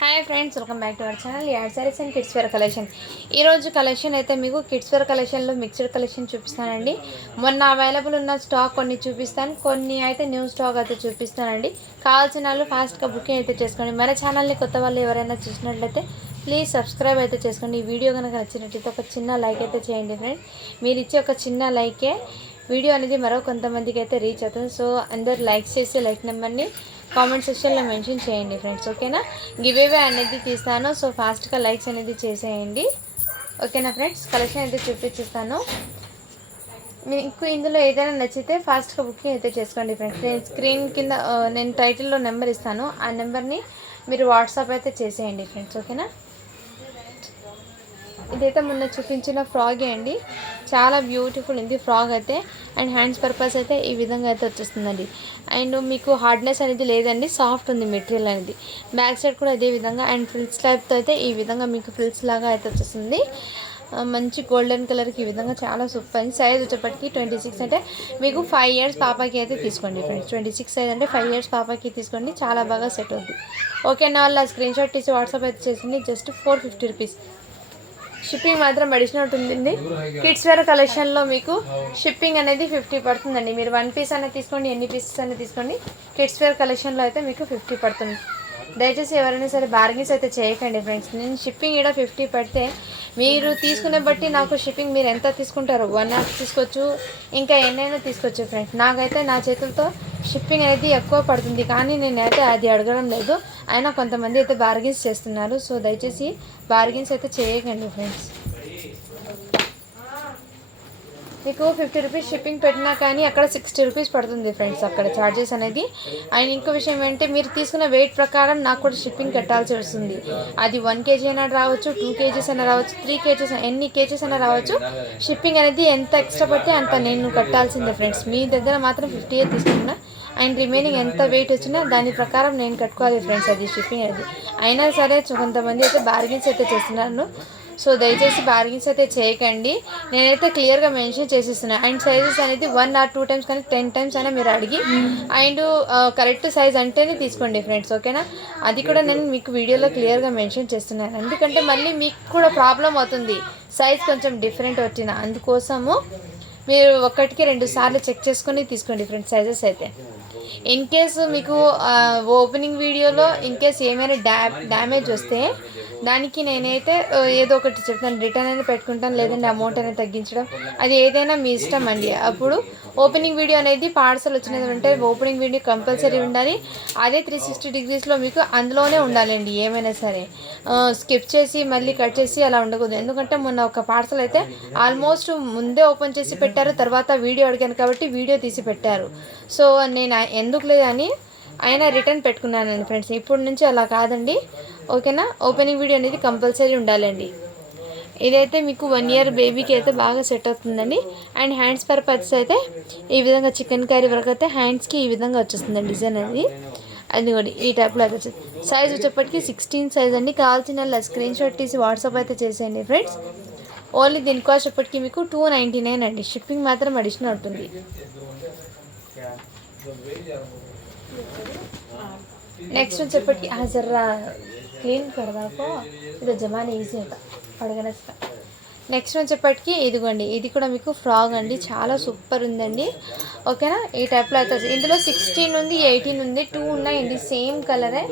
Hi friends, welcome back to our channel ad sarees and kids wear collection. ఈరోజు collection అయితే మీకు kids wear కలెక్షన్లో mixed collection చూపిస్తానండి. మొన్న అవైలబుల్ ఉన్న స్టాక్ కొన్ని చూపిస్తాను, కొన్ని అయితే న్యూ స్టాక్ అయితే చూపిస్తానండి. కావాల్సిన వాళ్ళు ఫాస్ట్గా బుకింగ్ అయితే చేసుకోండి. మన ఛానల్ని కొత్త వాళ్ళు ఎవరైనా చూసినట్లయితే ప్లీజ్ సబ్స్క్రైబ్ అయితే చేసుకోండి. ఈ వీడియో కనుక నచ్చినట్లయితే ఒక చిన్న లైక్ అయితే చేయండి ఫ్రెండ్స్. మీరు ఇచ్చే ఒక చిన్న లైకే వీడియో అనేది మరో కొంతమందికి అయితే రీచ్ అవుతుంది. సో అందరు లైక్ చేసి లైక్ నెంబర్ని కామెంట్ సెక్షన్లో మెన్షన్ చేయండి ఫ్రెండ్స్, ఓకేనా. గివ్ అవే అనేది తీస్తాను, సో ఫాస్ట్గా లైక్స్ అనేది చేసేయండి, ఓకేనా ఫ్రెండ్స్. కలెక్షన్ అయితే చూపించిస్తాను. మీకు ఇందులో ఏదైనా నచ్చితే ఫాస్ట్గా బుకింగ్ అయితే చేసుకోండి ఫ్రెండ్స్. నేను స్క్రీన్ కింద నేను టైటిల్లో నెంబర్ ఇస్తాను, ఆ నెంబర్ని మీరు వాట్సాప్ అయితే చేసేయండి ఫ్రెండ్స్, ఓకేనా. ఇదైతే మొన్న చూపించిన ఫ్రాగే అండి, చాలా బ్యూటిఫుల్ ఉంది ఫ్రాక్ అయితే. అండ్ హ్యాండ్స్ పర్పస్ అయితే ఈ విధంగా అయితే వచ్చేస్తుందండి. అండ్ మీకు హార్డ్నెస్ అనేది లేదండి, సాఫ్ట్ ఉంది మెటీరియల్ అనేది. బ్యాక్ సైడ్ కూడా ఇదే విధంగా అండ్ ఫ్రిల్స్ టైప్తో అయితే ఈ విధంగా మీకు ఫ్రిల్స్ లాగా అయితే వచ్చేస్తుంది. మంచి గోల్డెన్ కలర్కి ఈ విధంగా చాలా సూపర్ అండి. సైజ్ వచ్చేప్పటికి 26 అంటే మీకు 5 ఇయర్స్ పాపకి అయితే తీసుకోండి ఫ్రెండ్స్. 26 సైజ్ అంటే 5 ఇయర్స్ పాపకి తీసుకోండి, చాలా బాగా సెట్ అవుతుంది, ఓకేనా. వాళ్ళ స్క్రీన్ షాట్ తీసి వాట్సాప్ అయితే చేసింది. Just 450 rupees. షిప్పింగ్ మాత్రం అడిషనల్ ఉంటుంది. కిడ్స్ వేర్ కలెక్షన్లో మీకు షిప్పింగ్ అనేది 50 పడుతుందండి. మీరు 1 పీస్ అనేది తీసుకోండి, ఎన్ని పీసెస్ అనేది తీసుకోండి. కిడ్స్ వేర్ కలెక్షన్లో అయితే మీకు 50 పడుతుంది. దయచేసి ఎవరైనా సరే బార్గెన్స్ అయితే చేయకండి ఫ్రెండ్స్. నేను షిప్పింగ్ ఇక్కడ 50 పడితే మీరు తీసుకునే బట్టి నాకు షిప్పింగ్ మీరు ఎంత తీసుకుంటారు, 1 అవర్ తీసుకోవచ్చు, ఇంకా ఎన్నైనా తీసుకోవచ్చు ఫ్రెండ్స్. నాకైతే నా చేతులతో షిప్పింగ్ అనేది ఎక్కువ పడుతుంది, కానీ నేనైతే అది అడగడం లేదు. అయినా కొంతమంది అయితే బార్గెన్స్ చేస్తున్నారు, సో దయచేసి బార్గెన్స్ అయితే చేయకండి ఫ్రెండ్స్. మీకు 50 రూపీస్ షిప్పింగ్ పెట్టినా కానీ అక్కడ 60 రూపీస్ పడుతుంది ఫ్రెండ్స్, అక్కడ ఛార్జెస్ అనేది. అండ్ ఇంకో విషయం ఏంటంటే మీరు తీసుకున్న వెయిట్ ప్రకారం నాకు కూడా షిప్పింగ్ కట్టాల్సి వస్తుంది. అది 1 kg అయినా రావచ్చు, 2 kgs అయినా రావచ్చు, 3 kgs, ఎన్ని కేజెస్ అయినా రావచ్చు. షిప్పింగ్ అనేది ఎంత ఎక్స్ట్రా పడితే అంత నేను కట్టాల్సిందే ఫ్రెండ్స్. మీ దగ్గర మాత్రం 50 తీసుకున్నా అండ్ రిమైనింగ్ ఎంత వెయిట్ వచ్చినా దాని ప్రకారం నేను కట్టుకోవాలి ఫ్రెండ్స్, అది షిప్పింగ్ అది. అయినా సరే కొంతమంది అయితే బార్గెన్స్ అయితే చేస్తున్నాను, సో దయచేసి బార్గెన్స్ అయితే చేయకండి. నేనైతే క్లియర్గా మెన్షన్ చేసిస్తున్నాను. అండ్ సైజెస్ అనేది 1 or 2 times కానీ 10 times అయినా మీరు అడిగి అండ్ కరెక్ట్ సైజ్ అంటేనే తీసుకోండి ఫ్రెండ్స్, ఓకేనా. అది కూడా నేను మీకు వీడియోలో క్లియర్గా మెన్షన్ చేస్తున్నాను, ఎందుకంటే మళ్ళీ మీకు కూడా ప్రాబ్లం అవుతుంది సైజ్ కొంచెం డిఫరెంట్ వచ్చిన. అందుకోసము మీరు 1కి 2 సార్లు చెక్ చేసుకొని తీసుకోండి ఫ్రెండ్స్ సైజెస్ అయితే. ఇన్ కేసు మీకు ఓపెనింగ్ వీడియోలో ఇన్ కేసు ఏమైనా డ్యామేజ్ వస్తే దానికి నేనైతే ఏదో ఒకటి చెప్తాను, రిటర్న్ అనేది పెట్టుకుంటాను, లేదంటే అమౌంట్ అనేది తగ్గించడం, అది ఏదైనా మీ ఇష్టం అండి. అప్పుడు ఓపెనింగ్ వీడియో అనేది పార్సల్ వచ్చినది ఉంటే ఓపెనింగ్ వీడియో కంపల్సరీ ఉండాలి. అదే 360 degreesలో మీకు అందులోనే ఉండాలండి. ఏమైనా సరే స్కిప్ చేసి మళ్ళీ కట్ చేసి అలా ఉండకూడదు, ఎందుకంటే మొన్న ఒక పార్సల్ అయితే ఆల్మోస్ట్ ముందే ఓపెన్ చేసి పెట్టారు, తర్వాత వీడియో అడిగాను కాబట్టి వీడియో తీసి పెట్టారు. సో నేను ఎందుకు లేదని అయినా రిటర్న్ పెట్టుకున్నానండి ఫ్రెండ్స్. ఇప్పటి నుంచి అలా కాదండి, ఓకేనా. ఓపెనింగ్ వీడియో అనేది కంపల్సరీ ఉండాలండి. ఇదైతే మీకు 1 year బేబీకి అయితే బాగా సెట్ అవుతుందండి. అండ్ హ్యాండ్స్ పర్పస్ అయితే ఈ విధంగా చికెన్ కర్రీ వరకు అయితే హ్యాండ్స్కి ఈ విధంగా వచ్చేస్తుందండి డిజైన్ అనేది. అది కూడా ఈ టైప్లో అయితే వచ్చింది. సైజ్ వచ్చేప్పటికి 16 సైజ్ అండి. కావాల్సిన స్క్రీన్ షాట్ తీసి వాట్సాప్ అయితే చేసేయండి ఫ్రెండ్స్. ఓన్లీ దీని కాస్ట్ వచ్చేప్పటికి మీకు 299 అండి. షిప్పింగ్ మాత్రం అడిషనల్ ఉంటుంది. नेक्स्ट వచ్చేప్పటికి జర్రా క్లీన్ కడదాకో ఇది జమానే ఈజీ అవుతా అడగనస్తా. నెక్స్ట్ వచ్చేప్పటికి ఇదిగోండి, ఇది కూడా మీకు ఫ్రాక్ అండి, చాలా సూపర్ ఉందండి, ఓకేనా. ఈ టైప్లో అయితే ఇందులో 16 ఉంది, 18 ఉంది, 2 ఉన్నాయండి. సేమ్ కలరే,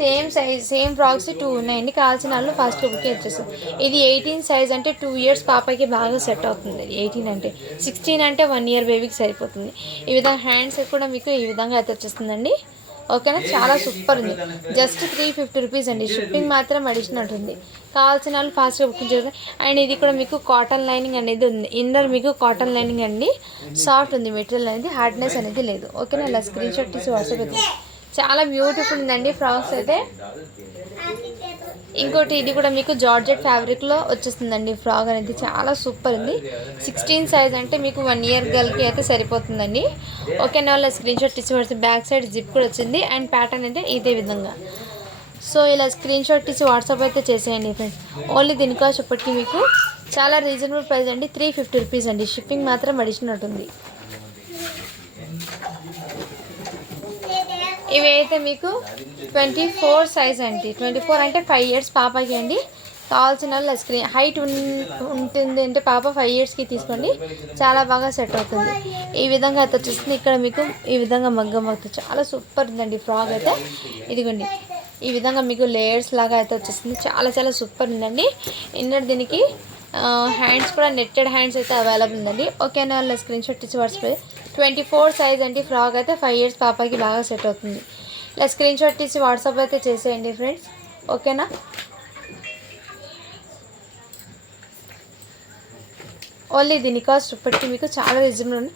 సేమ్ సైజ్, సేమ్ ఫ్రాక్స్ 2 ఉన్నాయండి. కావాల్సిన వాళ్ళు ఫాస్ట్ బుక్ ఇచ్చేస్తారు. ఇది 18 సైజ్ అంటే 2 years పాపకి బాగా సెట్ అవుతుంది. 18 అంటే 16 అంటే 1 year బేబీకి సరిపోతుంది. ఈ విధంగా హ్యాండ్స్ కూడా మీకు ఈ విధంగా అయితే వచ్చేస్తుందండి, ఓకేనా. చాలా సూపర్ ఉంది. జస్ట్ 350 రూపీస్ అండి. షిప్పింగ్ మాత్రం అడిషనల్ ఉంటుంది. కావాల్సిన వాళ్ళు ఫాస్ట్గా బుకింగ్ చేస్తారు. అండ్ ఇది కూడా మీకు కాటన్ లైనింగ్ అనేది ఉంది. ఇన్నర్ మీకు కాటన్ లైనింగ్ అండి, సాఫ్ట్ ఉంది మెటీరియల్ అనేది, హార్డ్నెస్ అనేది లేదు, ఓకేనా. ఇలా స్క్రీన్ షాట్ తీసి వాట్సాప్ అయితే చాలా బ్యూటిఫుల్ ఉందండి ఫ్రాక్స్ అయితే. ఇంకోటి ఇది కూడా మీకు జార్జెట్ ఫ్యాబ్రిక్లో వచ్చేస్తుందండి ఫ్రాక్ అనేది, చాలా సూపర్ ఉంది. 16 సైజ్ అంటే మీకు 1 year గర్ల్కి అయితే సరిపోతుందండి, ఓకేనా. వాళ్ళ స్క్రీన్ షాట్ తీసి వాట్సాప్. బ్యాక్ సైడ్ జిప్ కూడా వచ్చింది అండ్ ప్యాటర్న్ అయితే ఇదే విధంగా. సో ఇలా స్క్రీన్ షాట్ తీసి వాట్సాప్ అయితే చేసేయండి ఫ్రెండ్స్. ఓన్లీ దీని కాస్ట్ ఇప్పటికీ మీకు చాలా రీజనబుల్ ప్రైస్ అండి, 350 రూపీస్ అండి. షిప్పింగ్ మాత్రం అడిషనల్ ఉంటుంది. ఇవి అయితే మీకు 24 సైజ్ అండి. 24 అంటే 5 ఇయర్స్ పాపకి అండి. కావాల్సిన వాళ్ళు స్క్రీన్ హైట్ ఉంటుంది అంటే పాప 5 ఇయర్స్కి తీసుకోండి, చాలా బాగా సెట్ అవుతుంది. ఈ విధంగా అయితే వచ్చేస్తుంది. ఇక్కడ మీకు ఈ విధంగా మగ్గం అవుతుంది, చాలా సూపర్ ఉందండి ఫ్రాక్ అయితే. ఇదిగోండి ఈ విధంగా మీకు లేయర్స్ లాగా అయితే వచ్చేస్తుంది, చాలా చాలా సూపర్ ఉందండి. ఇన్నర్ దీనికి హ్యాండ్స్ కూడా నెట్టెడ్ హ్యాండ్స్ అయితే అవైలబుల్ ఉందండి. ఓకేనా, వాళ్ళ స్క్రీన్ షాట్ ఇచ్చి వాట్సాప్ 24 సైజ్ అండి. ఫ్రాక్ అయితే 5 ఇయర్స్ పాపకి బాగా సెట్ అవుతుంది. ఇలా స్క్రీన్ షాట్ తీసి వాట్సాప్ అయితే చేసేయండి ఫ్రెండ్స్. ఓకేనా, ఓన్లీ దీని కాస్ట్ ఇప్పటికీ మీకు చాలా రీజనబుల్ ఉంది.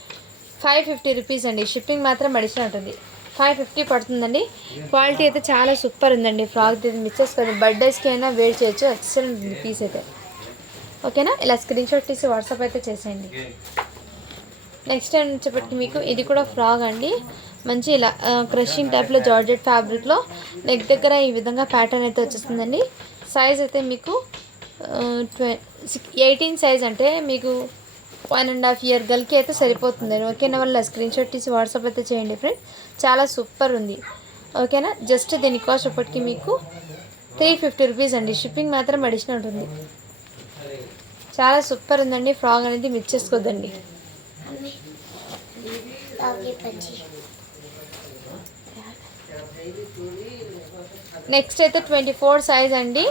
550 రూపీస్ అండి. షిప్పింగ్ మాత్రం అడిషనల్ ఉంటుంది, 550 పడుతుందండి. క్వాలిటీ అయితే చాలా సూపర్ ఉందండి. ఫ్రాక్ మిస్ చేసుకోండి, బర్త్డేస్కి అయినా వేర్ చేయొచ్చు. ఎక్సలెంట్ ఉంది పీస్ అయితే. ఓకేనా, ఇలా స్క్రీన్ షాట్ తీసి వాట్సాప్ అయితే చేసేయండి. నెక్స్ట్ టైం వచ్చేప్పటికి మీకు ఇది కూడా ఫ్రాక్ అండి. మంచి ఇలా క్రషింగ్ టైప్లో జార్జెట్ ఫ్యాబ్రిక్లో నెక్ దగ్గర ఈ విధంగా ప్యాటర్న్ అయితే వచ్చేస్తుందండి. సైజ్ అయితే మీకు 18 సైజ్ అంటే మీకు 1.5 ఇయర్ గర్ల్కి అయితే సరిపోతుందండి. ఓకేనా, వల్ల స్క్రీన్ షాట్ తీసి వాట్సాప్ అయితే చేయండి ఫ్రెండ్స్. చాలా సూపర్ ఉంది. ఓకేనా, జస్ట్ దీని కాస్ట్ ఇప్పటికి మీకు 350 రూపీస్ అండి. షిప్పింగ్ మాత్రం అడిషనల్ ఉంటుంది. చాలా సూపర్ ఉందండి ఫ్రాక్ అనేది, మిస్ చేసుకోవద్దండి. నెక్స్ట్ అయితే 24 సైజ్ అండి.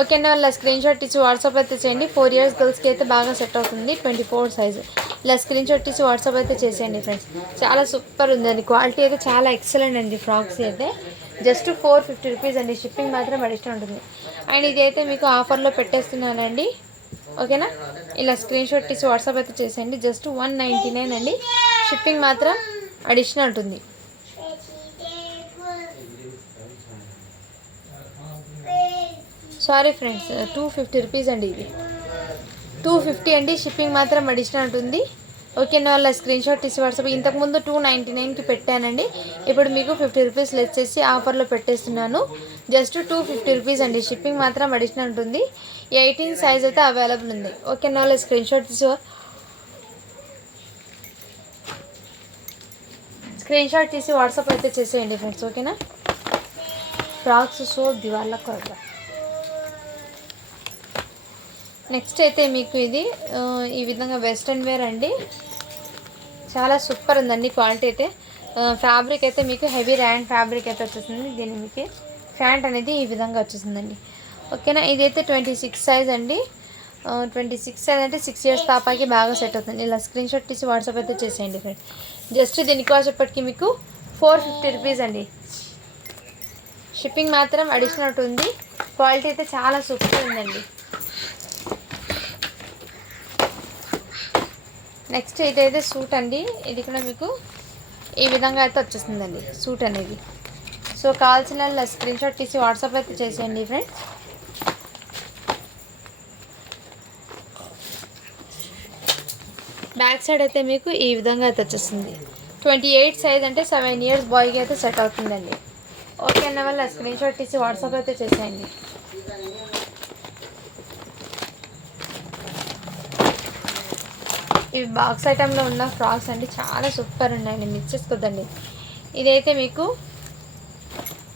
ఓకేనా, వాళ్ళ స్క్రీన్ షాట్ ఇచ్చి వాట్సాప్ అయితే చేయండి. 4 ఇయర్స్ గర్ల్స్కి అయితే బాగా సెట్ అవుతుంది. 24 సైజు ఇలా స్క్రీన్ షాట్ ఇచ్చి వాట్సాప్ అయితే చేసేయండి ఫ్రెండ్స్. చాలా సూపర్ ఉందండి, క్వాలిటీ అయితే చాలా ఎక్సలెంట్ అండి. ఫ్రాక్స్ అయితే జస్ట్ 450 రూపీస్ అండి. షిప్పింగ్ మాత్రం అడిషనల్ ఉంటుంది. అండ్ ఇది అయితే మీకు ఆఫర్లో పెట్టేస్తున్నానండి. ఓకేనా, ఇలా స్క్రీన్ షాట్ తీసి వాట్సాప్ అయితే చేసేయండి. జస్ట్ 199 అండి. షిప్పింగ్ మాత్రం అడిషనల్ ఉంటుంది. సారీ ఫ్రెండ్స్, 250 రూపీస్ అండి. ఇది 250 అండి. షిప్పింగ్ మాత్రం అడిషనల్ ఉంటుంది. ఓకేనా, వాళ్ళ స్క్రీన్ షాట్ తీసి వాట్సాప్. ఇంతకుముందు 299కి పెట్టానండి, ఇప్పుడు మీకు 50 రూపీస్ లెస్ చేసి ఆఫర్లో పెట్టేస్తున్నాను. జస్ట్ 250 రూపీస్ అండి. షిప్పింగ్ మాత్రం అడిషనల్ ఉంటుంది. 18 సైజ్ అయితే అవైలబుల్ ఉంది. ఓకేనా, వాళ్ళ స్క్రీన్ షాట్ తీసి వాట్సాప్ అయితే చేసేయండి ఫ్రెండ్స్. ఓకేనా, ఫ్రాక్స్ సో దివాళ్ళ కొరగా. నెక్స్ట్ అయితే మీకు ఇది ఈ విధంగా వెస్ట్రన్ వేర్ అండి. చాలా సూపర్ ఉందండి. క్వాలిటీ అయితే ఫ్యాబ్రిక్ అయితే మీకు హెవీ ర్యాండ్ ఫ్యాబ్రిక్ అయితే వచ్చేసింది. దీని మీకు ఫ్యాంట్ అనేది ఈ విధంగా వచ్చేసిందండి. ఓకేనా, ఇదైతే 26 సైజ్ అండి. 26 సైజ్ అంటే 6 ఇయర్స్ పాపకి బాగా సెట్ అవుతుంది. ఇలా స్క్రీన్ షాట్ తీసి వాట్సాప్ అయితే చేసేయండి ఫ్రెండ్స్. జస్ట్ దీనికి వచ్చేప్పటికి మీకు 450 రూపీస్ అండి. షిప్పింగ్ మాత్రం అడిషనల్ ఉంటుంది. క్వాలిటీ అయితే చాలా సూపర్ ఉందండి. నెక్స్ట్ ఇదైతే సూట్ అండి. ఇది కూడా మీకు ఈ విధంగా అయితే వచ్చేస్తుందండి సూట్ అనేది. సో కావాల్సిన స్క్రీన్ షాట్ తీసి వాట్సాప్ అయితే చేసేయండి ఫ్రెండ్స్. బ్యాక్ సైడ్ అయితే మీకు ఈ విధంగా అయితే వచ్చేస్తుంది. 28 సైజ్ అంటే 7 ఇయర్స్ బాయ్కి అయితే సెట్ అవుతుందండి. ఓకే అన్న వల్ల స్క్రీన్ షాట్ తీసి వాట్సాప్ అయితే చేసేయండి. ఇవి బాక్స్ ఐటెంలో ఉన్న ఫ్రాక్స్ అండి, చాలా సూపర్ ఉన్నాయండి, మిస్ చేసుకోద్దండి. ఇదైతే మీకు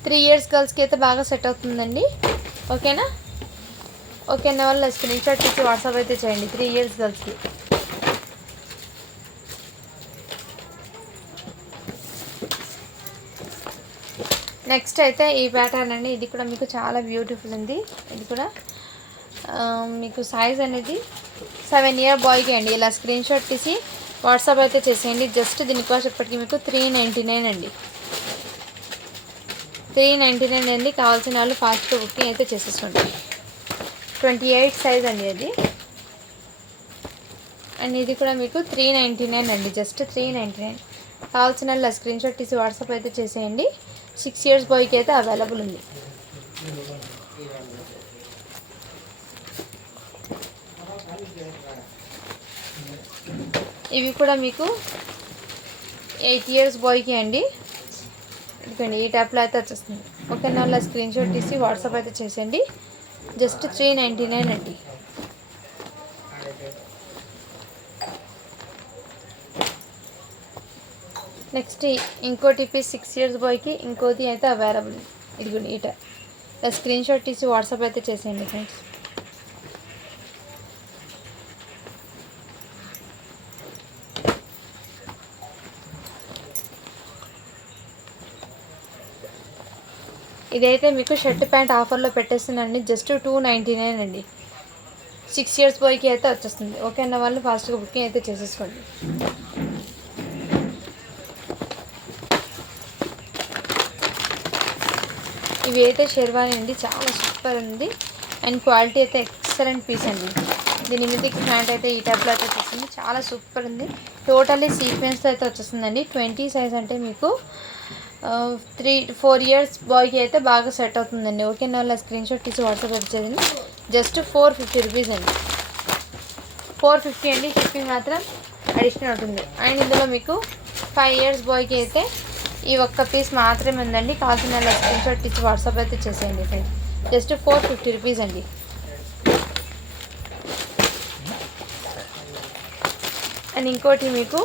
3 ఇయర్స్ గర్ల్స్కి అయితే బాగా సెట్ అవుతుందండి. ఓకేనా, ఓకే అన్న వల్ల స్క్రీన్ షాట్ తీసి వాట్సాప్ అయితే చేయండి 3 ఇయర్స్ గర్ల్స్కి. నెక్స్ట్ అయితే ఈ ప్యాటర్న్ అండి. ఇది కూడా మీకు చాలా బ్యూటిఫుల్ ఉంది. ఇది కూడా మీకు సైజ్ అనేది 7 ఇయర్ బాయ్కి అండి. ఇలా స్క్రీన్ షాట్ తీసి వాట్సాప్ అయితే చేసేయండి. జస్ట్ దీని కాస్ట్ ఇప్పటికీ మీకు 399 అండి. 399 అండి. కావాల్సిన వాళ్ళు ఫాస్ట్గా బుకింగ్ అయితే చేసేసుకోండి. 28 సైజ్ అండి అది. అండ్ ఇది కూడా మీకు 399 అండి. జస్ట్ 399. కావాల్సిన వాళ్ళు స్క్రీన్ షాట్ తీసి వాట్సాప్ అయితే చేసేయండి. 6 ఇయర్స్ బాయ్కి అయితే అవైలబుల్ ఉంది. ఇవి కూడా మీకు 8 ఇయర్స్ బాయ్కి అండి. ఇదిగోండి ఈ టైప్లో అయితే వచ్చేస్తుంది. ఓకేనా, అలా స్క్రీన్ షాట్ తీసి వాట్సాప్ అయితే చేసేయండి. జస్ట్ 399 అండి. నెక్స్ట్ ఇంకోటి పీస్ 6 years బాయ్కి ఇంకోటి అయితే అవైలబుల్. ఇది నీట్ స్క్రీన్ షాట్ తీసి వాట్సాప్ అయితే చేసేయండి ఫ్రెండ్స్. ఇదైతే మీకు షర్ట్ ప్యాంట్ ఆఫర్లో పెట్టేస్తున్నానండి. జస్ట్ 299 అండి. 6 years బాయ్కి అయితే వచ్చేస్తుంది. ఓకే అన్న వాళ్ళు ఫాస్ట్గా బుకింగ్ అయితే చేసేసుకోండి. ఇవి అయితే షెర్వానీ అండి, చాలా సూపర్ ఉంది అండ్ క్వాలిటీ అయితే ఎక్సలెంట్ పీస్ అండి. దీని మీదకి ప్యాంట్ అయితే ఈ టైప్లో అయితే వచ్చేస్తుంది, చాలా సూపర్ ఉంది. టోటల్లీ సీక్వెన్స్తో అయితే వచ్చేస్తుందండి. 20 size అంటే మీకు 3-4 years బాయ్కి అయితే బాగా సెట్ అవుతుందండి. ఓకే వాళ్ళ స్క్రీన్ షాట్ తీసి వాట్సాప్ వచ్చేది. జస్ట్ 450 రూపీస్ అండి. 450 అండి. షిప్పింగ్ మాత్రం అడిషనల్ ఉంటుంది. అండ్ ఇందులో మీకు 5 years బాయ్కి అయితే ఈ ఒక్క పీస్ మాత్రమే ఉందండి. కావాల్సిన వాళ్ళ స్క్రీన్ షాట్ తీసి వాట్సాప్ అయితే చేసేయండి ఫ్రెండ్స్. జస్ట్ 450 రూపీస్ అండి. అండ్ ఇంకోటి మీకు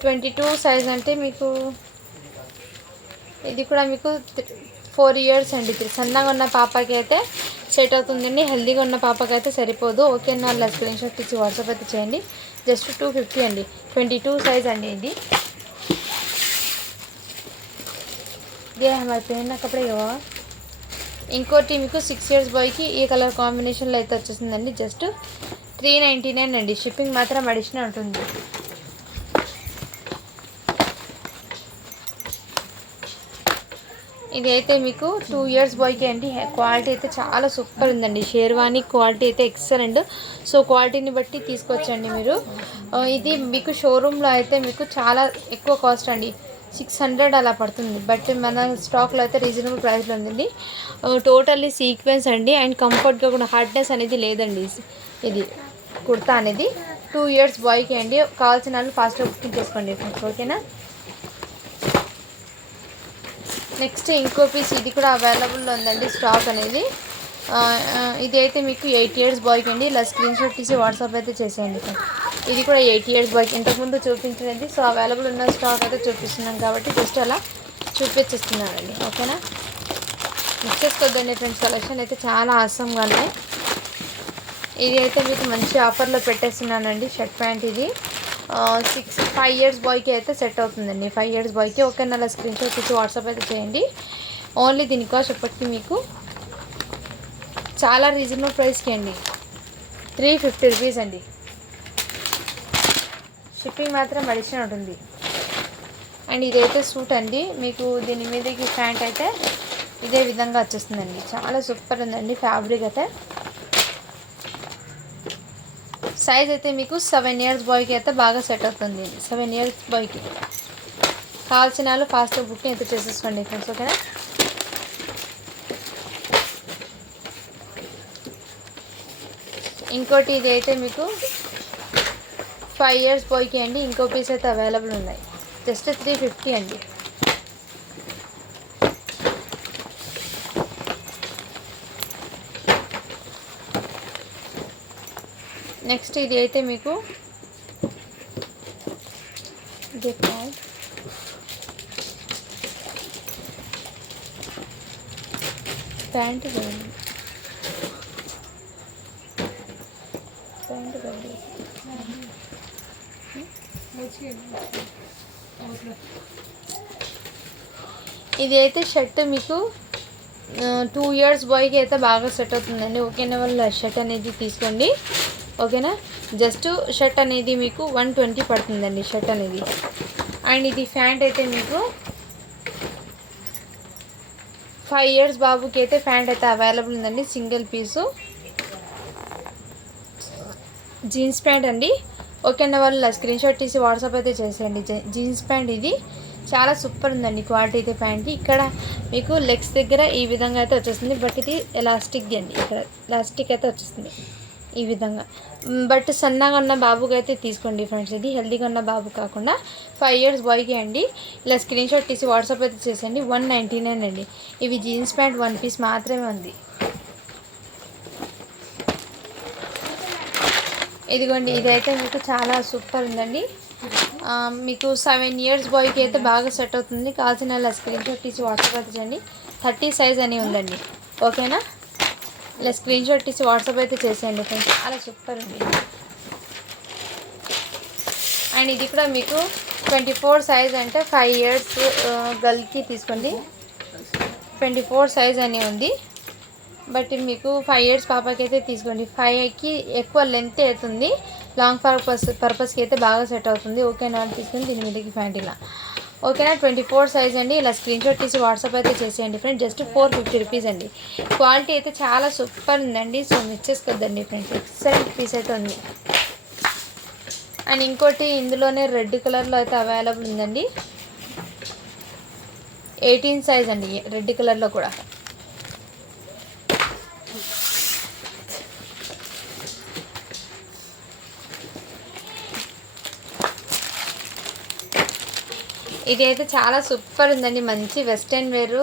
22 size అంటే మీకు ఇది కూడా మీకు 4 years అండి. సన్నగా ఉన్న పాపకి అయితే సెట్ అవుతుందండి, హెల్దీగా ఉన్న పాపకి అయితే సరిపోదు. ఓకే వాళ్ళ స్క్రీన్ షాట్ ఇచ్చి వాట్సాప్ అయితే చేయండి. జస్ట్ 250 అండి. 22 size అండి ఇది. ये हमारे पहनना कपड़े हो. ఇంకోటి మీకు 6 years బాయ్కి ఈ కలర్ కాంబినేషన్లో అయితే వచ్చేసిందండి. జస్ట్ 399 అండి. షిప్పింగ్ మాత్రం అడిషనల్ ఉంటుంది. ఇది అయితే మీకు 2 years బాయ్కి అండి. క్వాలిటీ అయితే చాలా సూపర్ ఉందండి. షేర్వానీ క్వాలిటీ అయితే ఎక్సలెంట్. సో క్వాలిటీని బట్టి తీసుకొచ్చండి మీరు. ఇది మీకు షోరూంలో అయితే మీకు చాలా ఎక్కువ కాస్ట్ అండి, 600 అలా పడుతుంది. బట్ మన స్టాక్లో అయితే రీజనబుల్ ప్రైస్లో ఉందండి. టోటల్లీ సీక్వెన్స్ అండి అండ్ కంఫర్ట్గా కూడా హార్డ్నెస్ అనేది లేదండి. ఇది కుర్తా అనేది 2 years బాయ్కి అండి. కావాల్సిన వాళ్ళు ఫాస్ట్గా బుకింగ్ చేసుకోండి ఫ్రెండ్స్. ఓకేనా. నెక్స్ట్ ఇంకో పీస్ ఇది కూడా అవైలబుల్లో ఉందండి స్టాక్ అనేది. ఇది అయితే మీకు 8 years బాయ్కి అండి. ఇలా స్క్రీన్ షాట్ తీసి వాట్సాప్ అయితే చేసేయండి ఫ్రెండ్స్. ఇది కూడా 8 years బాయ్కి. ఇంతకుముందు చూపించినది. సో అవైలబుల్ ఉన్న స్టాక్ అయితే చూపిస్తున్నాం కాబట్టి జస్ట్ అలా చూపించేస్తున్నానండి. ఓకేనా. మిస్ చేసుకోవద్దండి ఫ్రెండ్స్. కలెక్షన్ అయితే చాలా ఆసంగా ఉన్నాయి. ఇది అయితే మీకు మంచి ఆఫర్లో పెట్టేస్తున్నానండి. షర్ట్ ప్యాంట్ ఇది 5 years బాయ్కి అయితే సెట్ అవుతుందండి. 5 years బాయ్కి. ఓకే అలా స్క్రీన్ షాట్ ఇచ్చి వాట్సాప్ అయితే చేయండి. ఓన్లీ దీని కాస్ట్ ఇప్పటికీ మీకు చాలా రీజనబుల్ ప్రైస్కి అండి. 350 రూపీస్ అండి. షిప్పింగ్ మాత్రం అడిషనల్ ఉంటుంది. అండ్ ఇదైతే సూట్ అండి. మీకు దీని మీదకి ప్యాంట్ అయితే ఇదే విధంగా వచ్చేస్తుందండి. చాలా సూపర్ ఉందండి ఫ్యాబ్రిక్ అయితే. సైజ్ అయితే మీకు 7 years బాయ్కి అయితే బాగా సెట్ అవుతుంది. 7 years బాయ్కి కావాల్సిన వాళ్ళు ఫాస్ట్గా బుకింగ్ అయితే చేసేసుకోండి ఫ్రెండ్స్. ఓకేనా. ఇంకోటి ఇది అయితే మీకు 5 years బాయ్కి అండి. ఇంకో పీస్ అయితే అవైలబుల్ ఉన్నాయి. జస్ట్ 350 అండి. నెక్స్ట్ ఇది అయితే మీకు ప్యాంట్ ఇది అయితే షర్ట్ మీకు 2 years బాయ్కి అయితే బాగా సెట్ అవుతుందండి. ఓకేనా వాళ్ళ షర్ట్ అనేది తీసుకోండి. ఓకేనా. జస్ట్ షర్ట్ అనేది మీకు 120 పడుతుందండి షర్ట్ అనేది. అండ్ ఇది ప్యాంట్ అయితే మీకు 5 years బాబుకి అయితే ప్యాంట్ అయితే అవైలబుల్ ఉందండి. సింగిల్ పీసు జీన్స్ ప్యాంట్ అండి. ఓకేనా వాళ్ళు స్క్రీన్ షాట్ తీసి వాట్సాప్ అయితే చేసేయండి. జీన్స్ ప్యాంట్ ఇది చాలా సూపర్ ఉందండి క్వాలిటీ అయితే ప్యాంట్కి. ఇక్కడ మీకు లెగ్స్ దగ్గర ఈ విధంగా అయితే వచ్చేస్తుంది. బట్ ఇది ఎలాస్టిక్ది అండి. ఇక్కడ ఎలాస్టిక్ అయితే వచ్చేస్తుంది ఈ విధంగా. బట్ సన్నగా ఉన్న బాబుకి అయితే తీసుకోండి ఫ్రెండ్స్. ఇది హెల్దీగా ఉన్న బాబు కాకుండా 5 years బాయ్కి అండి. ఇలా స్క్రీన్ షాట్ తీసి వాట్సాప్ అయితే చేసేయండి. 199 అండి. ఇవి జీన్స్ ప్యాంట్ 1 piece మాత్రమే ఉంది. ఇదిగోండి, ఇదైతే మీకు చాలా సూపర్ ఉందండి. మీకు 7 ఇయర్స్ బాయ్కి అయితే బాగా సెట్ అవుతుంది. కావాల్సిన ఇలా స్క్రీన్ షాట్ తీసి వాట్సాప్ అయితే చేయండి. 30 సైజ్ అని ఉందండి. ఓకేనా, ఇలా స్క్రీన్ షాట్ తీసి వాట్సాప్ అయితే చేసేయండి ఫ్రెండ్స్. చాలా సూపర్ ఉంది. అండ్ ఇది కూడా మీకు 24 సైజ్ అంటే 5 ఇయర్స్ గర్ల్కి తీసుకోండి. 24 సైజ్ అని ఉంది. బట్ మీకు 5 ఇయర్స్ పాపకి అయితే తీసుకోండి. 5కి ఎక్కువ లెంత్ అవుతుంది. లాంగ్ పర్పస్కి అయితే బాగా సెట్ అవుతుంది. ఓకేనా అని తీసుకొని దీని మీదకి ప్యాంట్ ఇలా. ఓకేనా, 24 సైజ్ అండి. ఇలా స్క్రీన్ షాట్ తీసి వాట్సాప్ అయితే చేసేయండి ఫ్రెండ్స్. జస్ట్ 450 రూపీస్ అండి. క్వాలిటీ అయితే చాలా సూపర్ ఉందండి. సో మిస్ చేసుకోద్దండి ఫ్రెండ్స్. ఎక్సలెంట్ పీస్ అయితే ఉంది. అండ్ ఇంకోటి ఇందులోనే రెడ్ కలర్లో అయితే అవైలబుల్ ఉందండి. 18 సైజ్ అండి, రెడ్ కలర్లో కూడా. ఇది అయితే చాలా సూపర్ ఉందండి. మంచి వెస్ట్రన్ వేరు.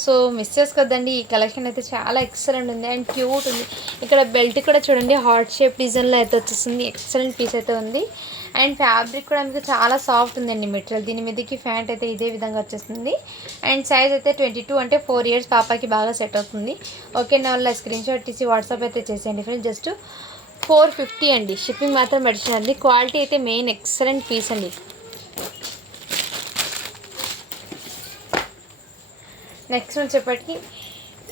సో మిస్ చేసుకోద్దండి. ఈ కలెక్షన్ అయితే చాలా ఎక్సలెంట్ ఉంది అండ్ క్యూట్ ఉంది. ఇక్కడ బెల్ట్ కూడా చూడండి, హార్ట్ షేప్ డిజైన్లో అయితే వచ్చేస్తుంది. ఎక్సలెంట్ పీస్ అయితే ఉంది. అండ్ ఫ్యాబ్రిక్ కూడా మీకు చాలా సాఫ్ట్ ఉందండి మెటీరియల్. దీని మీదకి ప్యాంట్ అయితే ఇదే విధంగా వచ్చేస్తుంది. అండ్ సైజ్ అయితే 22 అంటే 4 ఇయర్స్ పాపకి బాగా సెట్ అవుతుంది. ఓకే, నా వల్ల స్క్రీన్ షాట్ తీసి వాట్సాప్ అయితే చేసేయండి ఫ్రెండ్స్. జస్ట్ 450 అండి. షిప్పింగ్ మాత్రం అడిషనల్ అండి. క్వాలిటీ అయితే మెయిన్ ఎక్సలెంట్ పీస్ అండి. నెక్స్ట్ వచ్చేప్పటికి